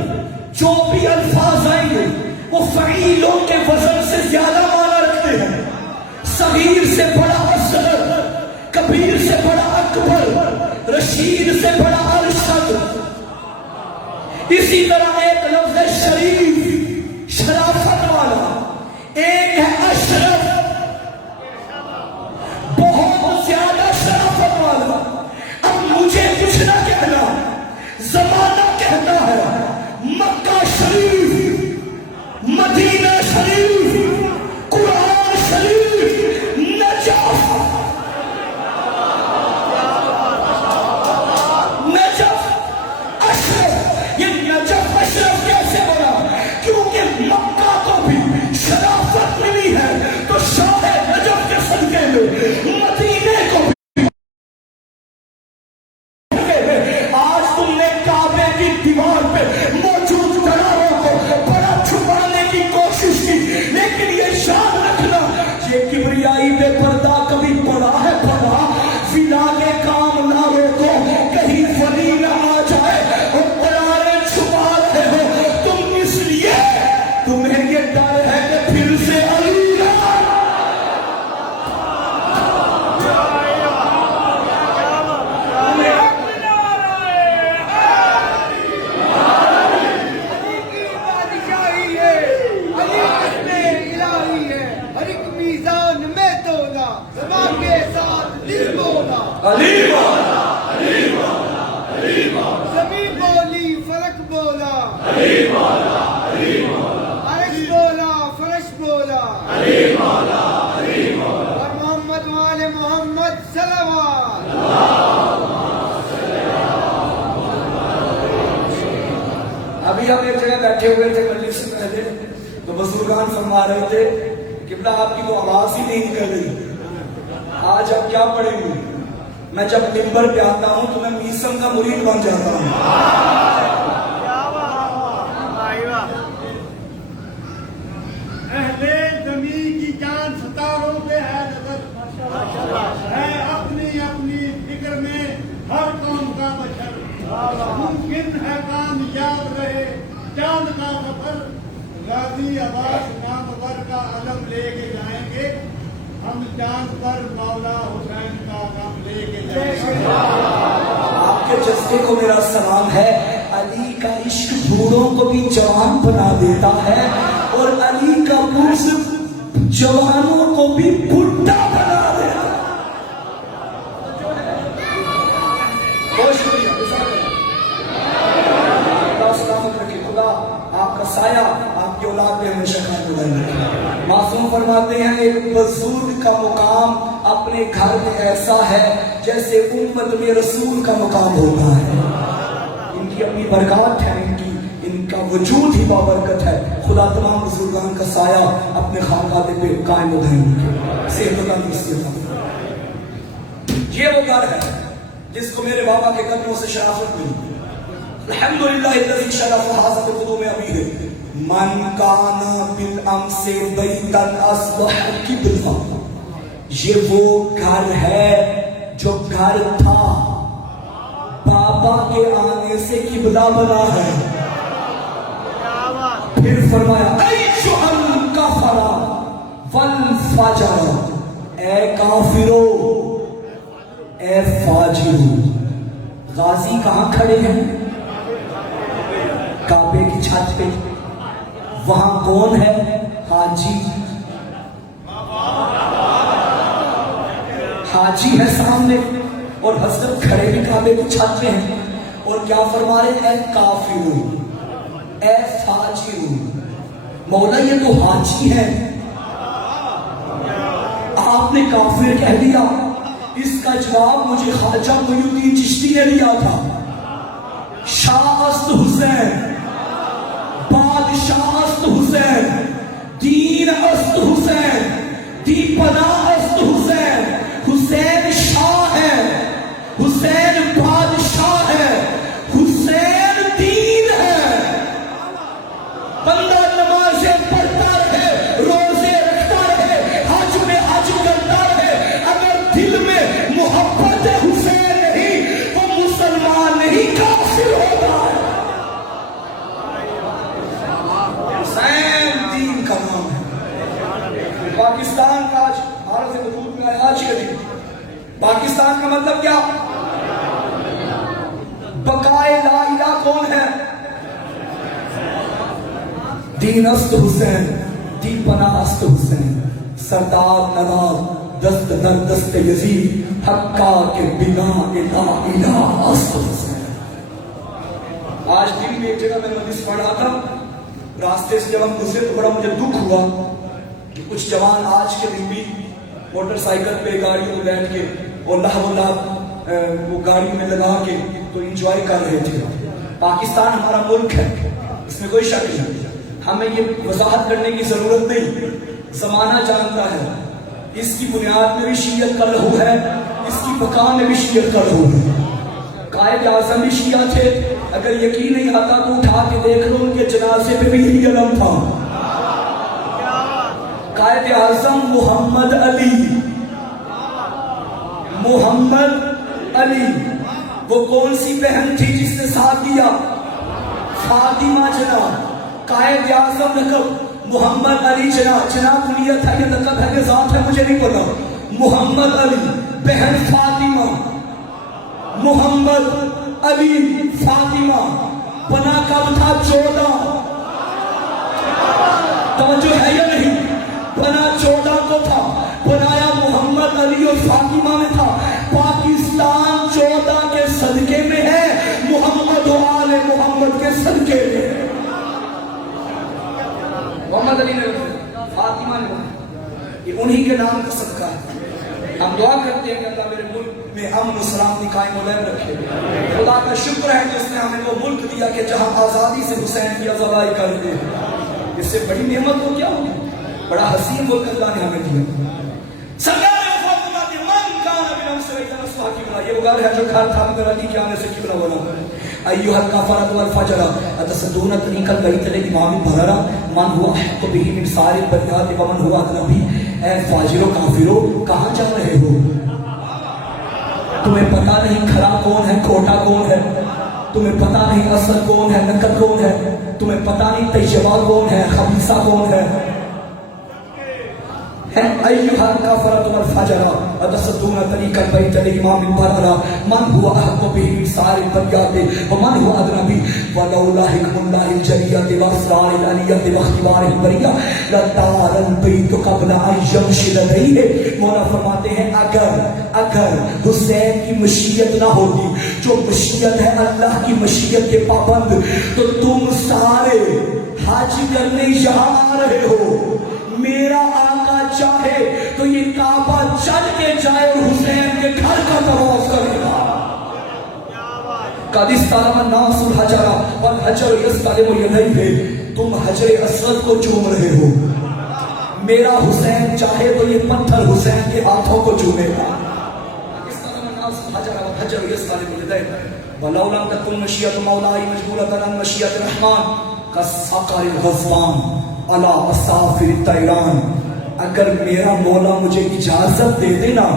جو بھی الفاظ آئیں گے وہ فعیلوں کے وزن سے زیادہ معنی رکھتے ہیں صغیر سے بڑا اصغر کبیر سے بڑا اکبر رشید سے بڑا ارشد اسی طرح ایک لفظ ہے شریف شرافت والا ایک ہے اشرف بہت زیادہ شرافت والا اب مجھے کچھ نہ کہنا زمانہ کہتا ہے مکہ شریف مدینہ شریف قرآن شریف نجف اشرف یہ نجف اشرف کیسے بنا کیونکہ مکہ کو بھی شرافت ملی ہے تو شاہ نجف کے صدقے میں مدینے کو بھی دیوار پہ موجود کناروں کو بڑا چھپانے کی کوشش کی لیکن یہ یاد رکھنا یہ کبریائی بے پردہ کبھی پڑا ہے پڑا فلا کے کام نہ روکو کہیں فلی نہ آ جائے اور قرارے چھپا رہے ہو تم اس لیے تمہیں یہ ڈر ہے کہ پھر سے علی زمین بولی فلک بولا عرش بولا فرش بولا اور محمد وآل محمد صلوات ابھی ہم ایک جگہ بیٹھے ہوئے تھے مجلس سے پہلے تو بزرگان فرما رہے تھے قبلہ آپ کی وہ آواز ہی نہیں نکل رہی آج اب کیا پڑھیں گے میں جب منبر پہ آتا ہوں تو میں میسم کا مرید بن جاتا ہوں اہل زمین کی جان ستاروں پہ ہے نظر ہے اپنی اپنی فکر میں ہر قوم کا بشر ممکن ہے کامیاب رہے چاند کا سفر غازی عباس نامور کا علم لے کے جائیں گے ہم چاند پر مولا حسین کا غم لے کے جائیں گے آپ کے جذبے کو میرا سلام ہے علی کا عشق بوڑھوں کو بھی جوان بنا دیتا ہے اور علی کا بغض جوانوں کو بھی بڈھا بنا دیتا ہے بہت شکریہ اللہ سلامت رکھے خدا آپ کا سایہ آپ آپ کی اولاد میں ہمیشہ قائم رہے. معصوم فرماتے ہیں ایک بزرگ کا مقام اپنے گھر میں ایسا ہے جیسے امت میں رسول کا مقام ہوتا ہے. ان کی اپنی برکات ہے, ان کا وجود ہی بابرکت ہے. خدا تمام بزرگان کا سایہ اپنے خانقاہ پہ قائم و دائم رکھے, صحت و تندرستی عطا فرمائے. یہ وہ گھر ہے جس کو میرے بابا کے قدموں سے شرافت ملی. الحمدللہ الذی شرف حضرت قدوم ابی ہے. من کان بالامس بیتا اصبح قبلہ. یہ وہ گھر ہے جو گھر تھا بابا کے آنے سے قبلہ بنا ہے. پھر فرمایا ایشہن کفرا والفجر, اے کافرو اے فاجرو. غازی کہاں کھڑے ہیں؟ کعبے کی چھت پہ. وہاں کون ہے؟ حاجی. حاجی ہے سامنے اور حضرت کھڑے بھی کعبے کی چھت پہ ہیں اور کیا فرما رہے ہیں؟ اے کافرو اے فاجرو. مولا یہ تو حاجی ہے, آپ نے کافر کہہ دیا. اس کا جواب مجھے خواجہ معین الدین چشتی نے دیا تھا. شاہ است حسین, بادشاہ است حسین, دین است حسین, دی پناہ است حسین. حسین شاہ ہے, حسین بادشاہ ہے, حسین دین ہے. بندہ نمازیں پڑھتا رہے, روزے رکھتا رہے, حج میں حج کرتا رہے, اگر دل میں محبت حسین نہیں وہ مسلمان نہیں, کافر ہوتا ہے. حسین دین کا نام ہے. پاکستان کا آج بھارت سے وجود میں آیا آج کے دن. پاکستان کا مطلب کیا؟ بقائے لا الہ کون ہے؟ دین است حسین, دی پناہ است حسین. سردار نواب دست در دست یزید, حقا کے بنا لا الہ است حسین. آج دن میں ایک جگہ میں حدیث پڑھ رہا تھا, راستے سے جب ہم گزرے تو بڑا مجھے دکھ ہوا کہ کچھ جوان آج کے دن بھی موٹر سائیکل پہ گاڑیوں میں بیٹھ کے اور وہ گاڑیوں میں لگا کے تو انجوائے کر رہے تھے. پاکستان ہمارا ملک ہے, اس میں کوئی شک نہیں. ہمیں یہ وضاحت کرنے کی ضرورت نہیں, زمانہ جانتا ہے. اس کی بنیاد میں بھی شیعت کا لہو ہے, اس کی بقا میں بھی شیعت کا لہو ہے. قائد اعظم بھی شیعہ تھے, اگر یقین نہیں آتا تو اٹھا کے دیکھ لو, ان کے جنازے پہ بھی یہی علم تھا. قائد اعظم محمد علی, محمد علی, وہ کون سی بہن تھی جس نے ساتھ دیا؟ فاطمہ جناب. قائد اعظم لقب محمد علی جناب, جناب کنیت ہے یا لقب ہے کہ ذات ہے مجھے نہیں پتا. محمد علی, بہن فاطمہ, محمد علی فاطمہ. بنا کب تھا؟ 14. توجہ ہے یا نہیں؟ بنا 14 کو تھا, بنایا محمد علی اور فاطمہ میں تھا. پاکستان 14 کے صدقے میں ہے, محمد و آل محمد کے صدقے میں ہے. محمد علی نے فاطمہ نے یہ انہی کے نام کا صدقہ ہے. ہم دعا کرتے ہیں کہ اللہ میرے ملک میں امن و سلامتی قائم و دائم رکھے. خدا کا شکر ہے کہ اس نے ہمیں وہ ملک دیا کہ جہاں آزادی سے حسین کی عزاداری کرتے ہیں. اس سے بڑی نعمت کو کیا ہوگی؟ بڑا حسین ملک اللہ نے ہمیں دیا. سرکار یہ وہ گھر ہے جو گھر تھا مگر علی کے آنے سے قبلہ بنا. ایھا الکفرۃ والفجر اتسدون طریق البیت للامام البررہ من هو احق به من سائر البریات ومن هو ادنى. اے فاجرو کافرو, کہاں جا رہے ہو؟ تمہیں پتہ نہیں کھرا کون ہے, کھوٹا کون ہے؟ تمہیں پتہ نہیں اصل کون ہے, نقد کون ہے؟ تمہیں پتہ نہیں طیبہ کون ہے, خبیثہ کون ہے؟ ایھا الکفرۃ والفجر اتسدون طریق البیت للامام البررہ من هو احق به من سائر البریات ومن هو ادنى. ولولا حکم اللہ الجلیۃ واسرار العلیۃ واختبار البریہ لطار البیت قبل ان یمشی لدیہ. مولا فرماتے ہیں اگر حسین کی مشیت نہ ہوتی, جو مشیت ہے اللہ کی مشیت کے پابند, تو تم سارے حج کر کرنے یہاں آ رہے ہو، میرا آقا چاہے تو یہ کعبہ چل کے جائے اور حسین کے گھر کا طواف کرے گا۔ قد استلم الناس الحجر والحجر يستلم يديه، تم حجر اسود کو چوم رہے ہو، میرا حسین چاہے تو یہ پتھر حسین کے ہاتھوں کو چومے گا۔ استلم الناس الحجر والحجر يستلم يديه ولو لم تكن مشيئة مولاي مجبولة عن مشيئة الرحمن كالصقر الغضبان على أصافر الطيران، اگر میرا مولا مجھے اجازت دے دینا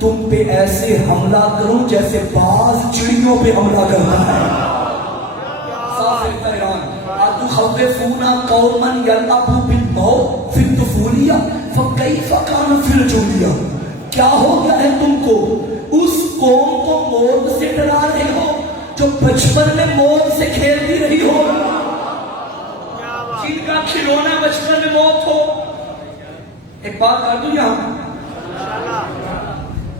تم پہ ایسے حملہ کروں جیسے باز چڑیوں پہ حملہ کرتا ہے۔ صافر الطيران اتخوفون قوما يلعبوا بالموت في الطفولية فكيف كان في الجولية، کیا ہو گیا ہے تم کو، اس قوم کو موت سے ڈرا رہے ہو جو بچپن میں موت سے کھیلتی رہی ہو، جن کا کھلونا بچپن میں موت ہو۔ ایک بات کر دوں یہاں،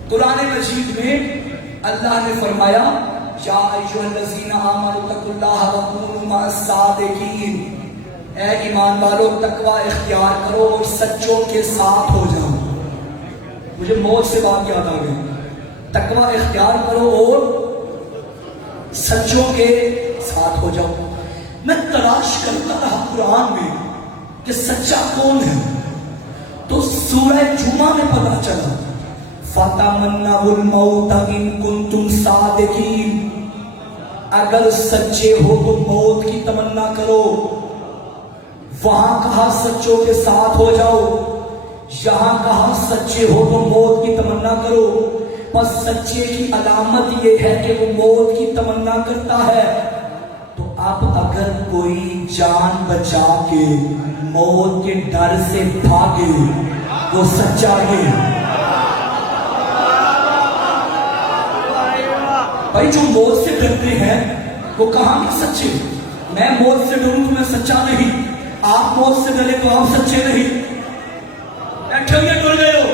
قرآن مجید میں اللہ نے فرمایا یا ایھا الذین آمنوا اتقوا اللہ وکونوا مع الصادقین، اے ایمان والو تقوی اختیار کرو اور سچوں کے ساتھ ہو جاؤ۔ مجھے موت سے بات یاد آ گئی، تقوی اختیار کرو اور سچوں کے ساتھ ہو جاؤ۔ میں تلاش کرتا رہا قرآن میں کہ سچا کون ہے، تو سورہ جمعہ میں پتہ چلا فَتَمَنَّوُا الْمَوْتَ إِن كُنتُمْ صَادِقِينَ، اگر سچے ہو تو موت کی تمنا کرو۔ وہاں کہا سچوں کے ساتھ ہو جاؤ، یہاں کہا سچے ہو تو موت کی تمنا کرو۔ پس سچے کی علامت یہ ہے کہ وہ موت کی تمنا کرتا ہے، تو اب اگر کوئی جان بچا کے موت کے ڈر سے بھاگے وہ سچا ہے۔ بھائی جو موت سے ڈرتے ہیں وہ کہاں کے سچے؟ میں موت سے ڈروں تو میں سچا نہیں، آپ موت سے ڈرے تو آپ سچے نہیں۔ بیٹھے ہوئے ڈر گئے ہو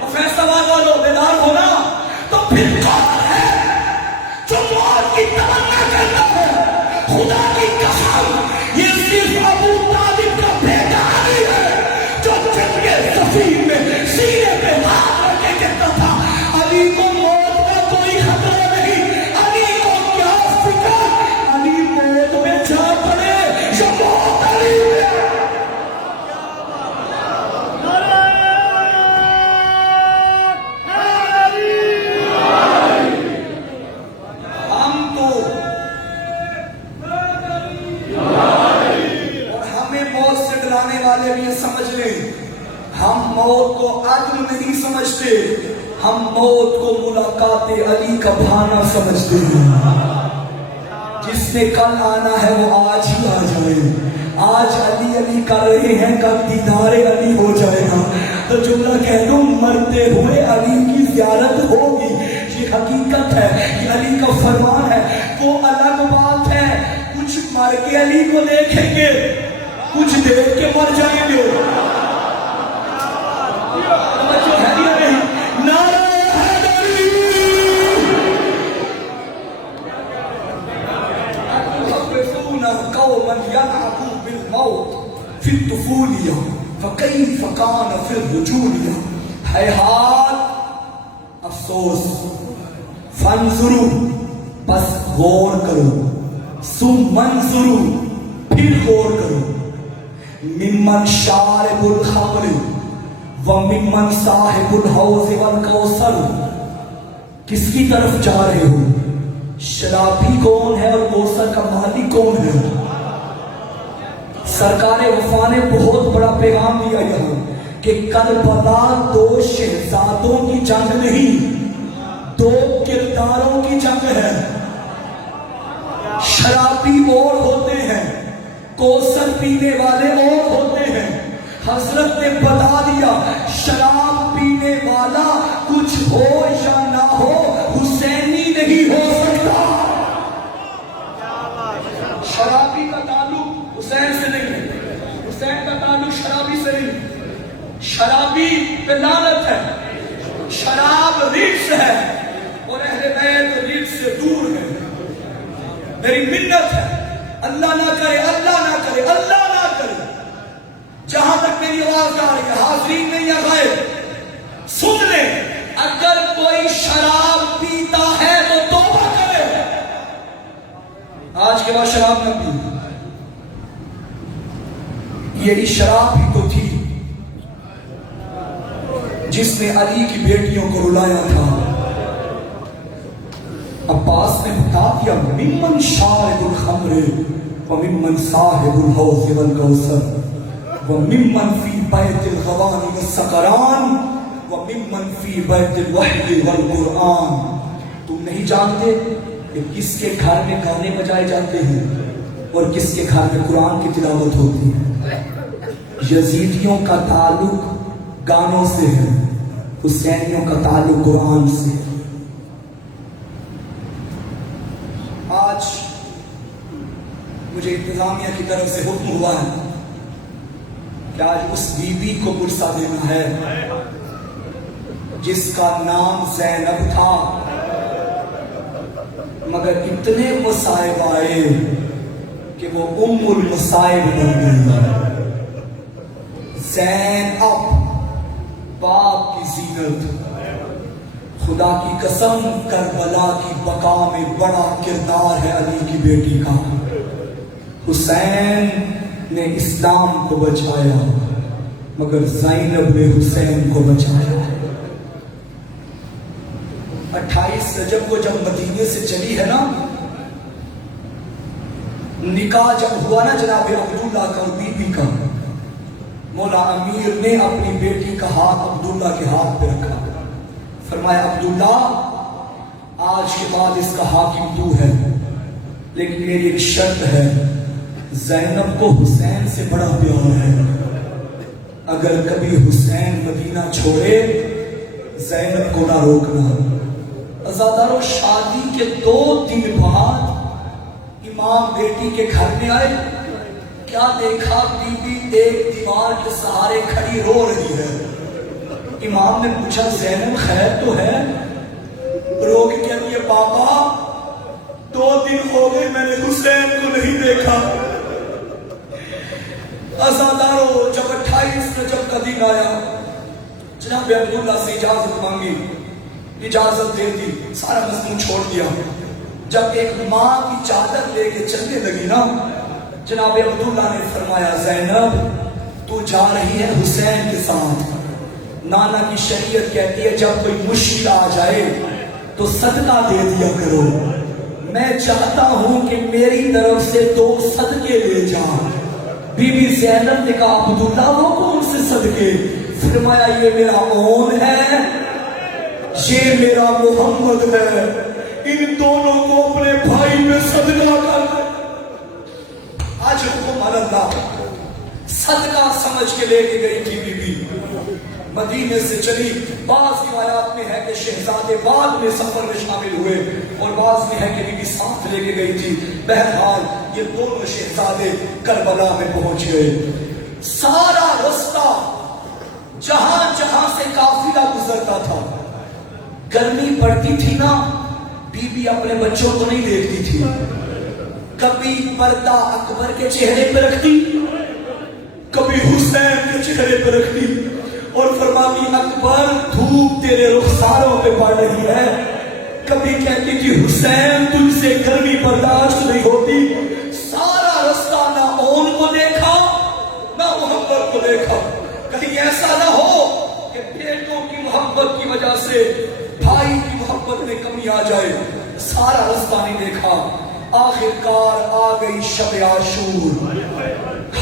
اور فیصلہ باد والو بیدار ہونا، تو پھر کون ہے جو موت کی تمنا کرتا ہے؟ خدا کی قسم یہ صرف ابو طالب کا بیٹا علی ہے جو جنگ صفین میں سینے پہ ہاتھ رکھ کے کہتا تھا علی کو موت کا کوئی خطرہ نہیں، علی کو کیا فکر، علی موت میں جا پڑے جو موت علی میں۔ ہم تو اور ہمیں موت سے ڈرانے والے بھی یہ سمجھ لیں، ہم موت کو عدم نہیں سمجھتے، ہم موت کو ملاقات علی کا بہانہ سمجھتے ہیں۔ جس نے کل آنا ہے وہ آج ہی آ جائے، آج علی علی کر رہے ہیں کل دیدار علی ہو جائے گا، تو جملہ کہہ دوں مرتے ہوئے علی کی زیارت ہوگی، یہ حقیقت ہے، یہ علی کا فرمان ہے۔ وہ الگ بات ہے کچھ مر کے علی کو دیکھیں گے، کچھ دیکھ کے مر جائیں گے۔ توجہ ہے یا نہیں؟ نعرہ حیدری! اتخوفون قوما يلعبوا بالموت في الطفولية فكيف كان في الرجولية، ہیہات افسوس، فانظروا بس غور کرو، ثم انظروا پھر غور کرو، ممن شارب الخمر وممن صاحب الحوض والکوثر، کس کی طرف جا رہے ہو؟ شرابی کون ہے اور کوثر کا مالک کون ہے؟ سرکار وفا نے بہت بڑا پیغام دیا یہاں کہ کربلا دو شہزادوں کی جنگ نہیں، دو کرداروں کی جنگ ہے۔ شرابی اور ہوتے ہیں، کوثر پینے والے اور ہوتے ہیں۔ حضرت نے بتا دیا شراب پینے والا کچھ ہو یا نہ ہو حسینی نہیں ہو سکتا۔ شرابی کا تعلق حسین سے نہیں ہے، حسین کا تعلق شرابی سے نہیں۔ شرابی پہ لعنت ہے، شراب رجس ہے اور اہل بیت رجس سے دور ہے۔ میری منت ہے اللہ نہ کرے، اللہ نہ کرے، اللہ نہ کرے شراب نہ پی. یہی شراب ہی تو تھی جس نے علی کی بیٹیوں کو رلایا تھا. عباس نے بتا دیا ممن شارب الخمر وممن صاحب الحوض والکوثر وممن فی بیت الغوان والسقران وممن فی بیت الوحی والقرآن. تم نہیں جانتے کہ کس کے گھر میں گانے بجائے جاتے ہیں اور کس کے گھر میں قرآن کی تلاوت ہوتی ہے؟ یزیدیوں کا تعلق گانوں سے ہے، حسینیوں کا تعلق قرآن سے. آج مجھے انتظامیہ کی طرف سے حکم ہوا ہے کہ آج اس بی بی کو پرسہ دینا ہے جس کا نام زینب تھا مگر اتنے مصائب آئے کہ وہ ام المصائب بن گئی. زینب باپ کی زینت. خدا کی قسم کربلا کی بقا میں بڑا کردار ہے علی کی بیٹی کا. حسین نے اسلام کو بچایا مگر زینب نے حسین کو بچایا. 28 رجب کو جب مدینے سے چلی ہے نا، نکاح جب ہوا نا جناب عبداللہ کا بی بی کا، مولا امیر نے اپنی بیٹی کا ہاتھ عبداللہ کے ہاتھ پہ رکھا. فرمایا عبداللہ آج کے بعد اس کا حاکم تو ہے، لیکن میری ایک شرط ہے، زینب کو حسین سے بڑا پیار ہے. اگر کبھی حسین مدینہ چھوڑے زینب کو نہ روکنا. عزاداروں شادی کے 2 دن بعد امام بیٹی کے گھر میں آئے. کیا دیکھا؟ بی بی ایک دیوار کے سہارے کھڑی رو رہی ہے. امام نے پوچھا زینب خیر تو ہے؟ رو کے کہتی ہے بابا 2 دن ہو گئے میں نے حسین کو نہیں دیکھا. عزاداروں جب 28 رجب کا دن آیا، جناب عبداللہ سے اجازت مانگی، اجازت دے دی، سارا مضمون چھوڑ دیا. جب ایک ماں کی چادر لے کے چلنے لگی نا، جناب عبداللہ نے فرمایا زینب تو جا رہی ہے حسین کے ساتھ. نانا کی شریعت کہتی ہے جب کوئی مشکل آ جائے تو صدقہ دے دیا کرو. میں چاہتا ہوں کہ میری طرف سے 2 صدقے لے جا. بی بی زینب نے کہا عبداللہ وہ کون سے صدقے؟ فرمایا یہ میرا اون ہے، یہ میرا محمد ہے، ان دونوں کو اپنے بھائی میں صدقہ کر. آج حکم اللہ صدقہ سمجھ کے لے کے گئی تھی بی بی. مدینے سے چلی. بعض روایات میں ہے کہ شہزادے بعد میں سفر میں شامل ہوئے اور بعض میں ہے کہ بی بی ساتھ لے کے گئی تھی. بہرحال یہ دونوں شہزادے کربلا میں پہنچ گئے. سارا رستہ جہاں جہاں سے قافلہ گزرتا تھا، گرمی پڑتی تھی نا، بی بی اپنے بچوں کو نہیں دیکھتی تھی. کبھی پردہ اکبر کے چہرے پہ رکھتی، کبھی حسین کے چہرے پہ رکھتی اور فرماتی اکبر دھوپ تیرے رخساروں پہ پڑ رہی ہے. کبھی کہتی تھی حسین تجھ سے گرمی برداشت نہیں ہوتی. سارا رستہ نہ اون کو دیکھا نہ محبت کو دیکھا. کہیں ایسا نہ ہو کہ بیٹوں کی محبت کی وجہ سے بھائی کی محبت میں کمی آ جائے. سارا رستہ نہیں دیکھا. آخر کار آ گئی شب عاشور.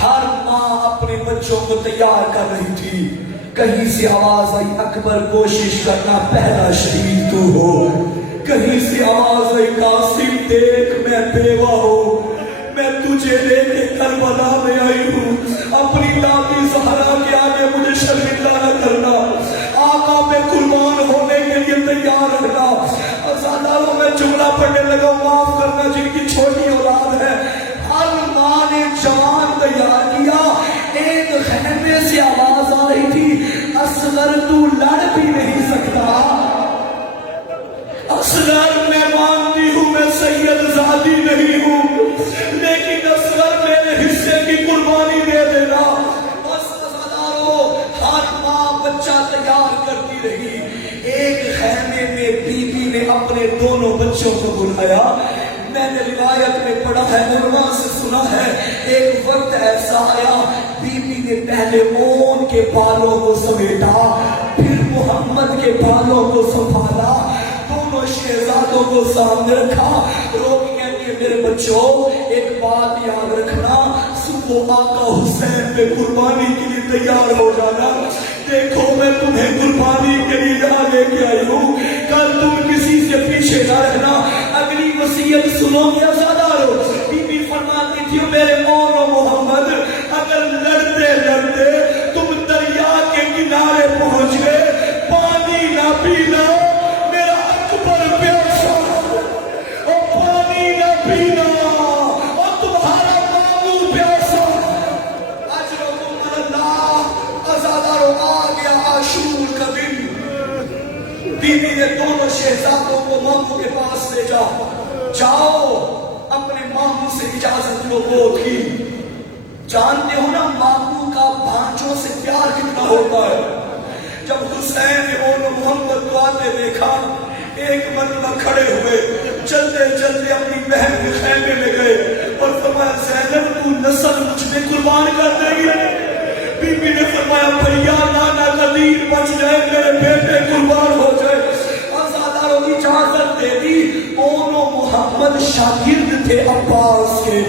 ہر ماں اپنے بچوں کو تیار کر رہی تھی. کہیں سے آواز آئی اکبر کوشش کرنا پہلا شہید تو ہو. کہیں سے آواز آئی قاسم دیکھ میں بیوہ ہوں، میں تجھے لے کے کربلا میں آئی ہوں. اپنی دادی زہرا کے آگے مجھے شرمندہ نہ کرنا. آقا میں قربان ہونے کے لیے تیار رہنا. ازاداروں میں جملہ پڑھنے لگا معاف کرنا جن کی چھوٹی اولاد ہے. ہر ماں نے جوان تیار کیا. ایک خیمے سے آواز آ رہی تھی اصغر تو لڑ بھی نہیں سکتا. اصغر میں مانتی ہوں میں سید زادی نہیں ہوں، لیکن اصغر میرے حصے کی قربانی دے دینا. بس ازاداروں ہر ماں بچہ تیار کرتی رہی. ایک خیمے میں بی بی نے اپنے دونوں بچوں کو بلایا. میں نے روایت میں پڑھا ہے، علماء سے سنا ہے، ایک وقت ایسا آیا بی بی نے پہلے اون کے بالوں کو سمیٹا، پھر محمد کے بالوں کو سنبھالا، دونوں شہزادوں کو سامنے رکھا، رو کے کہتی ہے میرے بچوں ایک بات یاد رکھنا، صبح آقا حسین پہ قربانی کے لیے تیار ہو جانا، دیکھو میں تمہیں قربانی کے لیے یہاں لے کے آئی ہوں، کل تم کسی سے پیچھے نہ رہنا، اگلی وصیت سنو گے ازادارو۔ بی بی فرماتی تھی میرے مون و محمد اگر لڑتے لڑتے تم دریا کے کنارے پہنچ گئے، پانی نہ پینا، میرا اکبر پیاسا، اور پانی نہ پینا، اور تمہارا ماموں پیاسا۔ اجرکم اللہ، ازادارو آ گیا عاشور کا دن۔ بی بی نے دونوں شہزادوں کو ماموں کے پاس لے جاؤ اپنے ماموں سے اجازت لو، وہ تھی۔ جانتے ہو نا ماموں کا بھانجوں سے پیار کتنا ہوتا ہے۔ جب حسین نے اور محمد کو آتے دیکھا، ایک مرتبہ کھڑے ہوئے، چلتے چلتے اپنی بہن کے خیمے میں گئے اور فرمایا زینب تو نسل مجھ میں قربان کر دے گی؟ بی بی نے فرمایا بھیا نانا کا دین بچ جائے، میرے بیٹے قربان ہو جائے۔ ازاداروں کی اجازت دے دی۔ اونو محمد شاگرد تھے عباس کے۔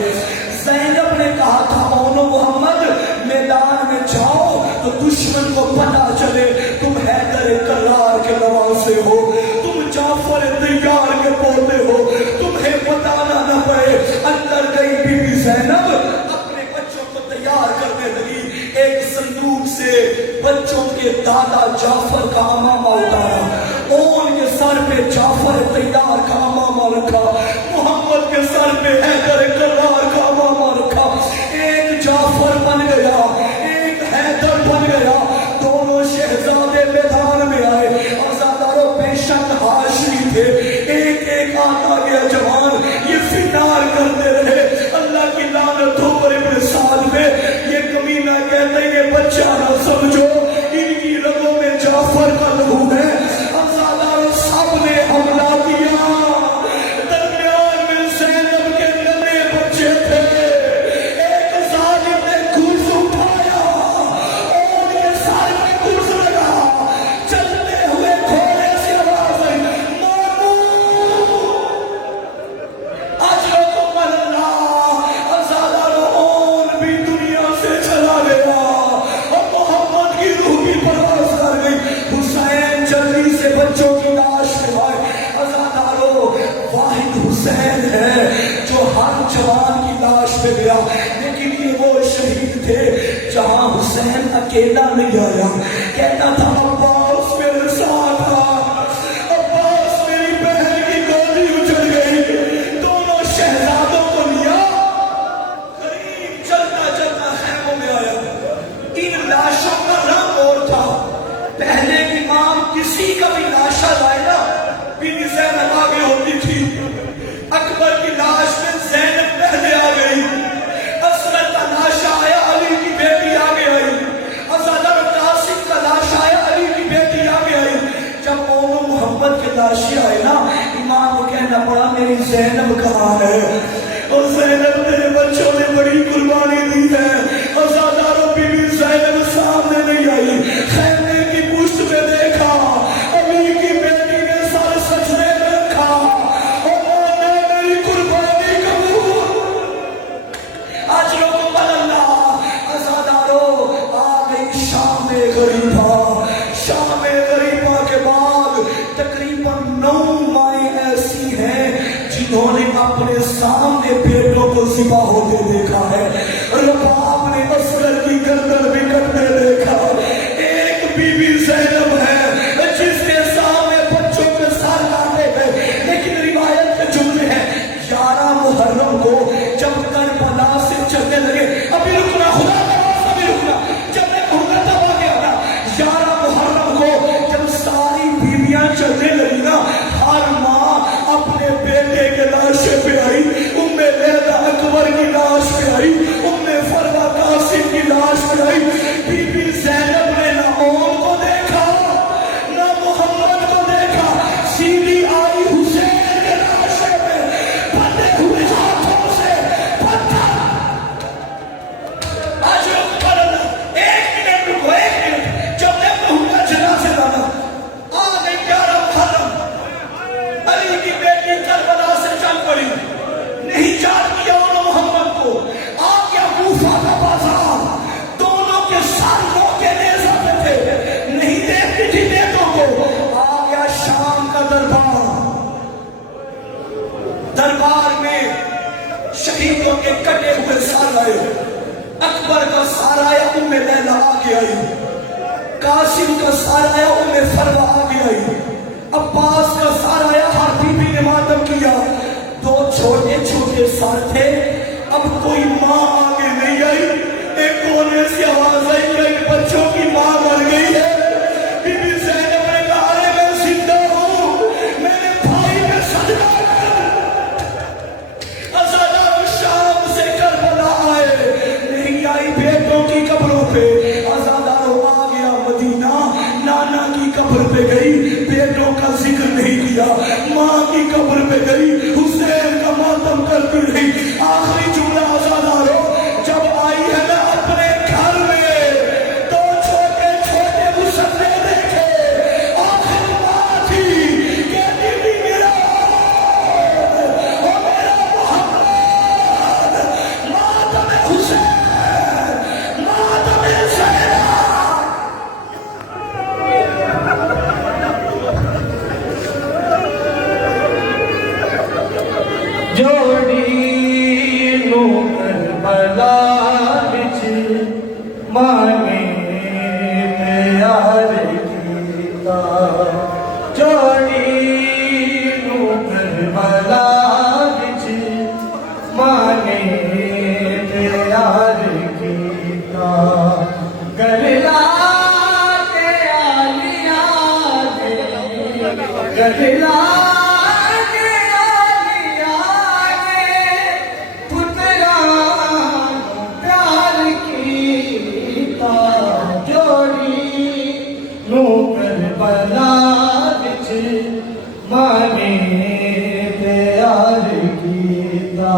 زینب نے کہا تھا اونو محمد میدان میں جاؤ تو دشمن کو پتہ چلے تم حیدر کرار کے نواسے ہو، تم جعفر طیار کے پوتے ہو، تمہیں بتانا نہ پڑے۔ اندر گئی بی بی زینب، اپنے بچوں کو تیار کرنے لگی، ایک صندوق سے بچوں کے دادا جعفر کا امامہ اتارا، اون کے سر پہ جعفر طیار کا امامہ رکھا، محمد کے سر پہ حیدر کرار کا امامہ رکھا، ایک جعفر بن گیا، ایک حیدر بن گیا، دونوں شہزادے میدان میں آئے۔ ازاداروں بے شک ہاشمی تھے، ایک ایک آتا گیا جوان، یہ فنار کرتے رہے، اللہ کی لعنت ہو پر ابن سعد میں، یہ کمینہ کہتا ہے یہ بچہ نہ سمجھو ان کی رگوں میں جعفر کا لہو ہے۔ ازاداروں سب نے حملہ کیا، درمیان میں زینب کے ننے بچے تھے، ایک ظالم نے گرز اٹھایا، اون کے سر میں گرز لگا، چلتے ہوئے گھوڑے سے آواز آئی ماموں، اجرکم اللہ۔ ازاداروں اون بھی دنیا سے چلا گیا اور محمد کی روح بھی پرواز کر گئی۔ حسین جلدی سے بچوں کی لاش میں آئے۔ ازاداروں واحد حسین ہے جو ہر جوان کی لاش پہ گیا، لیکن یہ وہ شہید تھے جہاں حسین اکیلا نہیں آیا، کہتا تھا عباس میرے ساتھ آ، عباس میری بہن کی گودی اچھل گئی، دونوں شہزادوں کو لیا، قریب چلتا چلتا خیموں میں آیا۔ ان لاشوں کا رنگ اور تھا، پہلے امام کسی کا بھی لاشا لائے نا بی بی زینب آگے ہوتی تھی، اکبر کی لاش میں زینب پہلے آ گئی، اسرت کا لاشا آیا علی کی بیٹی آگے آئی، ازادر قاسم کا لاشا آیا علی کی بیٹی آگے آئی۔ جب اونو محمد کے لاشی آئے نا امام کو کہنا پڑا میری زینب کہاں ہے، اور زینب میرے بچوں نے بڑی قربانی دی ہے۔ ازاداروں بی بی زینب سامنے نہیں آئی، خیمے کی پشت پہ دیکھا، علی کی بیٹی نے سر سجدے میں رکھا، اور ماں نے میری قربانی قبول۔ اجرکم اللہ۔ ازاداروں آ گئی شام غریبہ، شام غریبہ کے بعد تقریباً 9 مائیں ایسی ہیں جنہوں نے اپنے سامنے بیٹوں کو ذبح ہوتے دیکھا ہے، رباب نے اصغر کی گردن بھی کٹتے دیکھا۔ ایک بی بی زینب ہے جس کے سامنے بچوں کے سر کاٹے گئے، لیکن روایت کے جملے ہیں 11 محرم کو جب کربلا سے چلنے لگے، ابھی رکنا خدا کا واسطہ بھی رکنا، جب ایک ہوگا تب آ گیا نا، 11 محرم کو جب ساری بیویاں چلنے لگی نا، ہر ماں اپنے بیٹے کے لاشے پہ آئی، ام لیلا اکبر کی لاش پہ آئی، گئے. اکبر کا سارaya ام لیلا آگے آئی, قاسم کا سارaya ام فروا آگے آئی, عباس کا سارaya ہر بی بی نے ماتم کیا. دو چھوٹے چھوٹے سار تھے, اب کوئی ماں آگے نہیں آئی. ایک کونے سے آواز آئی کہ بچوں کی ماں مر گئی ہے. بی بی زینب نے کہا ارے میں زندہ ہوں, میرے بھائی میں سجدہ کر. عزادار شام سے کربلا آئے, نہیں آئی بیٹوں کی قبروں پہ. عزادار آ گیا مدینہ, نانا کی قبر پہ گئی, بیٹوں کا ذکر نہیں کیا. ماں کی قبر پہ گئی, حسین کا ماتم کرتی رہی. آخری جملہ عزادارو جب آئی ہے نا اپنے گھر میں, تو چھوٹے چھوٹے مسلے دیکھے. آخر ماں تھی کہتی بھی میرا محمد, ماتم حسین, ماتم زینب. جوڑی نو کربلا وچ مانے پیار کیتا. جوڑی نو کربلا وچ مانے پیار کیتا. گرلا کے آلیا گرلا کربلا وچ مانے پیار کیتا.